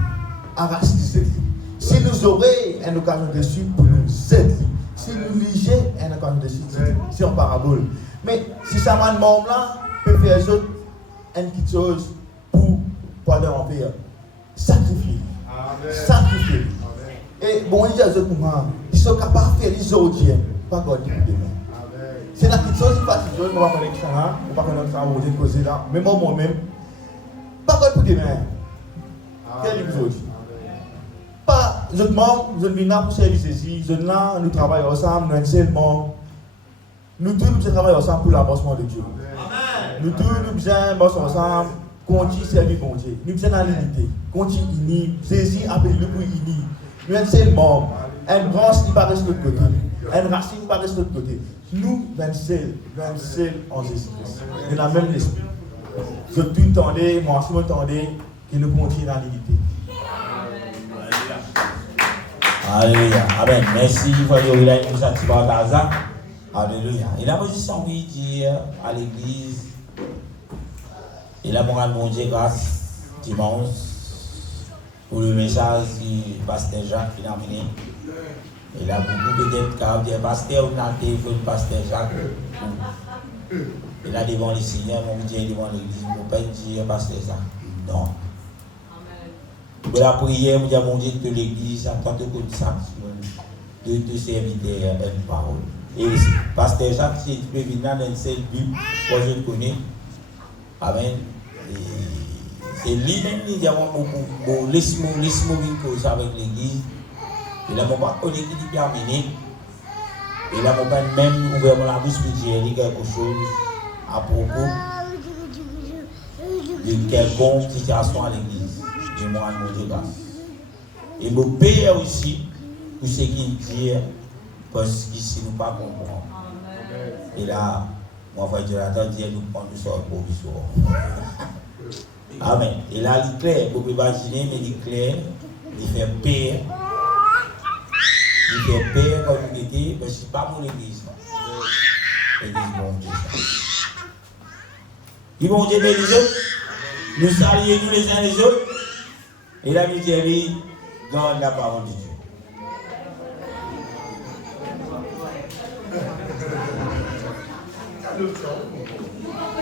arracher cette vie. Si nous aurions une occasion de suite pour nous cette vie. Si nous ligeons une occasion de suite, c'est en parabole. Mais si ça m'a demandé là, peut faire une petite chose pour pouvoir en paix. Sacrifier. Sacrifier. Et bon, il y a des moments, ils sont capables de faire les audiens, pas God pour demain. C'est la petite chose qui fatigue, on va connaître ça là, on va connaître ça, on va causer là, même moi-même, pas God pour demain. Quel est le autres? Pas, je demande, je viens là pour servir ici, je viens là, nous travaillons ensemble, nous seulement, nous tous nous travaillons ensemble pour l'avancement de Dieu. Nous tous nous besoin bosser ensemble, continuer à servir bon Dieu. Nous besoin dans l'unité, continuer unis, saisir, appeler-le pour unis. Nous sommes seulement, une branche qui paraît de l'autre côté, une racine qui paraît de l'autre côté. Nous, même seuls en Jésus-Christ. Nous avons le même esprit. Je tout tendez, moi aussi, je tendez, que nous continuons dans l'unité. Alléluia. Amen. Merci pour nous satisfaire à ça. Alléluia. Et la position qui dit à l'église, et là, mon Dieu, grâce, dimanche, pour le message du pasteur Jacques qui l'a amené. Et là, beaucoup peut-être quand le pasteur ou le pasteur Jacques. Et là, devant les seigneurs, mon Dieu, devant l'église, mon père dit pasteur Jacques. Non. Pour la prière, mon Dieu, de l'église, en tant que ça, de serviteurs, une parole. Et pasteur Jacques, si tu peux venir dans une seule Bible, moi je le connais. Amen. C'est lui-même qui dit laisse-moi venir cause avec l'église. Et là, mon père connaît qui dit terminé. Et là, mon père même ouvert la bouche pour dire quelque chose à propos de quelconque situation à l'église. Et moi, mon Dieu grâce. Et mon père aussi, pour ce qu'il dit, parce qu'ici, nous ne pas comprendre. Et là, moi, frère Jonathan dit, nous prenons du sort provisoire. Amen. Et là, il est clair, vous pouvez imaginer, mais il est clair, il fait paix. Il fait paix comme il était, mais ce n'est pas mon église. L'église, bon Dieu. Dis bon Dieu, les autres, nous saluons nous les uns les autres, et la miséricorde dans la parole de Dieu. Le temps.